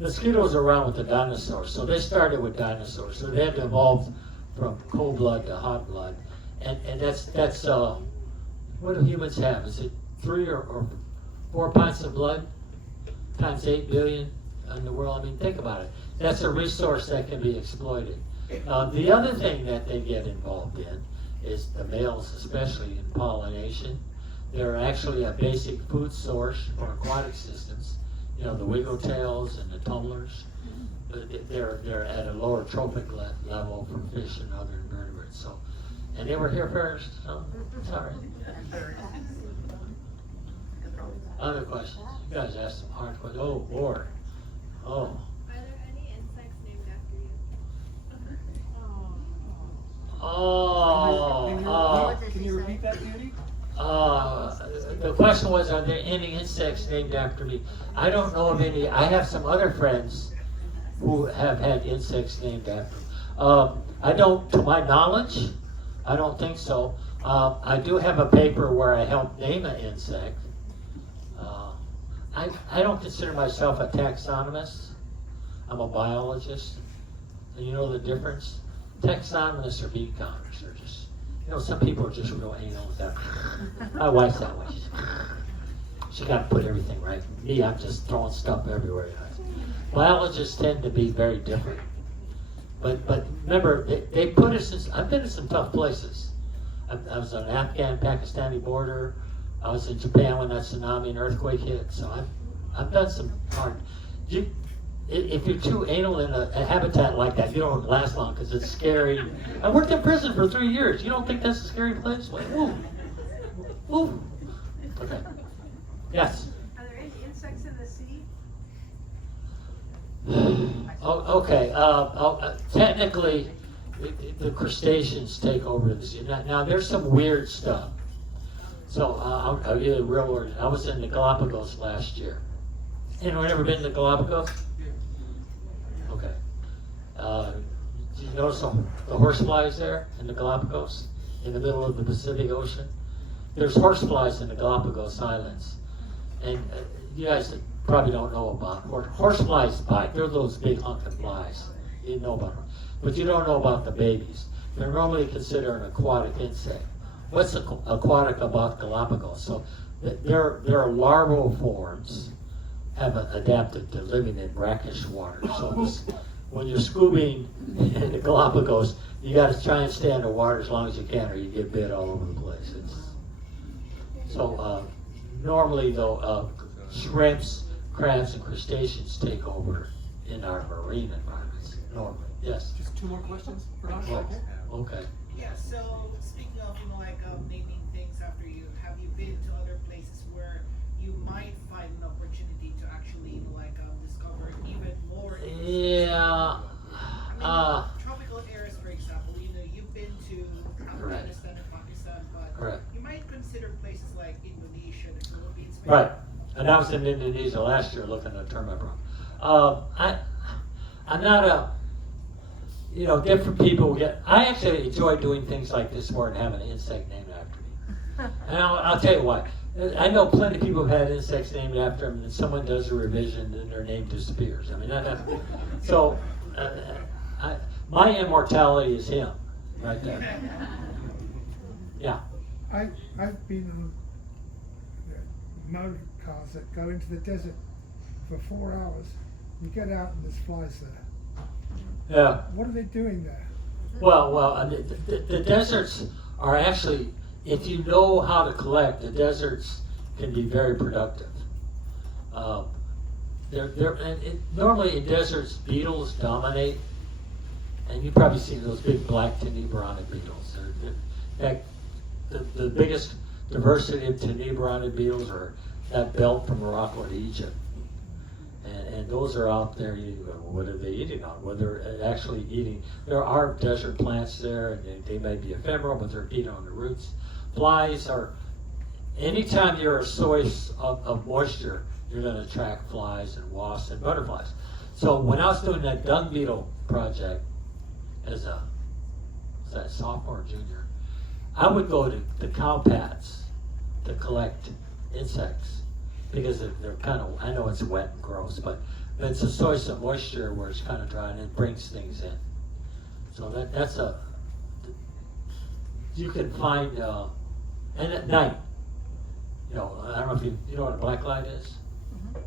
Mosquitoes are around with the dinosaurs. So they started with dinosaurs. So they had to evolve from cold blood to hot blood, and that's what do humans have? Is it 3 or 4 pints of blood times 8 billion in the world? I mean, think about it. That's a resource that can be exploited. The other thing that they get involved in is the males, especially in pollination. They're actually a basic food source for aquatic systems. You know, the wiggletails and the tumblers. They're at a lower trophic level for fish and other invertebrates. So, and they were here first. So, sorry. Other questions? You guys asked some hard questions. Oh, Lord. Oh. Are there any insects named after you? Can you repeat that, Beauty? The question was, are there any insects named after me? I don't know of any. I have some other friends who have had insects named after them. I don't, to my knowledge, I don't think so. I do have a paper where I helped name an insect. I don't consider myself a taxonomist. I'm a biologist. And you know the difference? Taxonomists are bean counters. They're just, you know, some people are just real anal with that. My wife's that way. She got to put everything right. Me, I'm just throwing stuff everywhere. Biologists tend to be very different. But remember, they put us in, I've been in some tough places. I was on the Afghan-Pakistani border. I was in Japan when that tsunami and earthquake hit. So I've done some hard. If you're too anal in a habitat like that, you don't last long because it's scary. I worked in prison for 3 years. You don't think that's a scary place? Like, woo, woo. Okay. Yes. Are there any insects in the sea? Oh, okay. Technically, the crustaceans take over the sea. Now there's some weird stuff. So I'll give you a real word. I was in the Galapagos last year. Anyone ever been to the Galapagos? Okay. Did you notice the horseflies there in the Galapagos, in the middle of the Pacific Ocean? There's horseflies in the Galapagos Islands, and you guys probably don't know about horseflies. Bite. They're those big hunking flies. You know about them, but you don't know about the babies. They're normally considered an aquatic insect. What's aquatic about Galapagos? So their larval forms have adapted to living in brackish water. So when you're scubaing in the Galapagos, you got to try and stay underwater as long as you can, or you get bit all over the place. So normally, though, shrimps, crabs, and crustaceans take over in our marine environments. Normally, yes. Just 2 more questions, Bernard? Oh, okay. Yeah, so speaking of, naming things after you, have you been to other places where you might find an opportunity to actually, discover even more? Yeah. Tropical areas, for example, you've been to Afghanistan and Pakistan, but Correct. you might consider places like Indonesia, the Philippines. maybe? Right. And I was in Indonesia last year looking at termite problem. I'm not a, different people I actually enjoy doing things like this more than having an insect named after me. And I'll tell you why. I know plenty of people have had insects named after them, and someone does a revision and their name disappears. I mean, that happens. So, my immortality is him, right there. Yeah. I've been on motor cars that go into the desert for 4 hours. You get out and there's flies there. Yeah. What are they doing there? Well, I mean, the deserts are actually, if you know how to collect, the deserts can be very productive. Normally in deserts, beetles dominate, and you've probably seen those big black tenebronic beetles. In fact, the biggest diversity of tenebronic beetles are that belt from Morocco to Egypt. And those are out there eating. What are they eating on? Well, they're actually eating. There are desert plants there, and they may be ephemeral, but they're eating on the roots. Flies are. Anytime you're a source of moisture, you're going to attract flies and wasps and butterflies. So when I was doing that dung beetle project as a sophomore or junior, I would go to the cow pads to collect insects. Because they're kind of, I know it's wet and gross, but it's a source of moisture where it's kind of dry and it brings things in. So that's you can find, and at night, I don't know if you know what a black light is? Mm-hmm.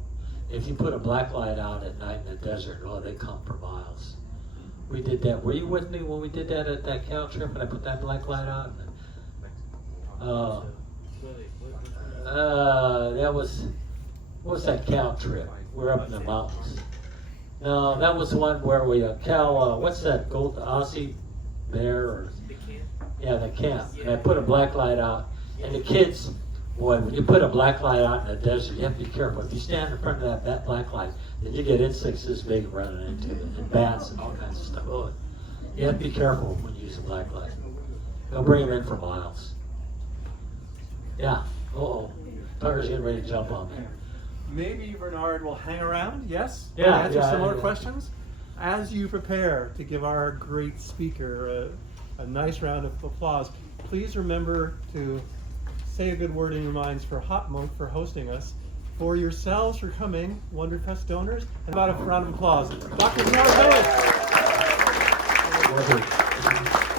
If you put a black light out at night in the desert, they come for miles. We did that. Were you with me when we did that at that cow trip and I put that black light out? What was that cow trip? We're up in the mountains. No, that was the one where we, what's that, gold Aussie bear? Or, yeah, the camp. And I put a black light out, and the kids, boy, when you put a black light out in the desert, you have to be careful. If you stand in front of that black light, then you get insects this big running into it, and bats and all kinds of stuff. Oh, you have to be careful when you use a black light. They'll bring them in for miles. Yeah. Uh-oh. Tucker's getting ready to jump on me. Maybe Vernard will hang around, yes? Yeah, answer some more yeah. questions. As you prepare to give our great speaker a nice round of applause, please remember to say a good word in your minds for Hot Monk for hosting us, for yourselves for coming, Wonderfest donors, and about a round of applause. Dr. Vernard Lewis!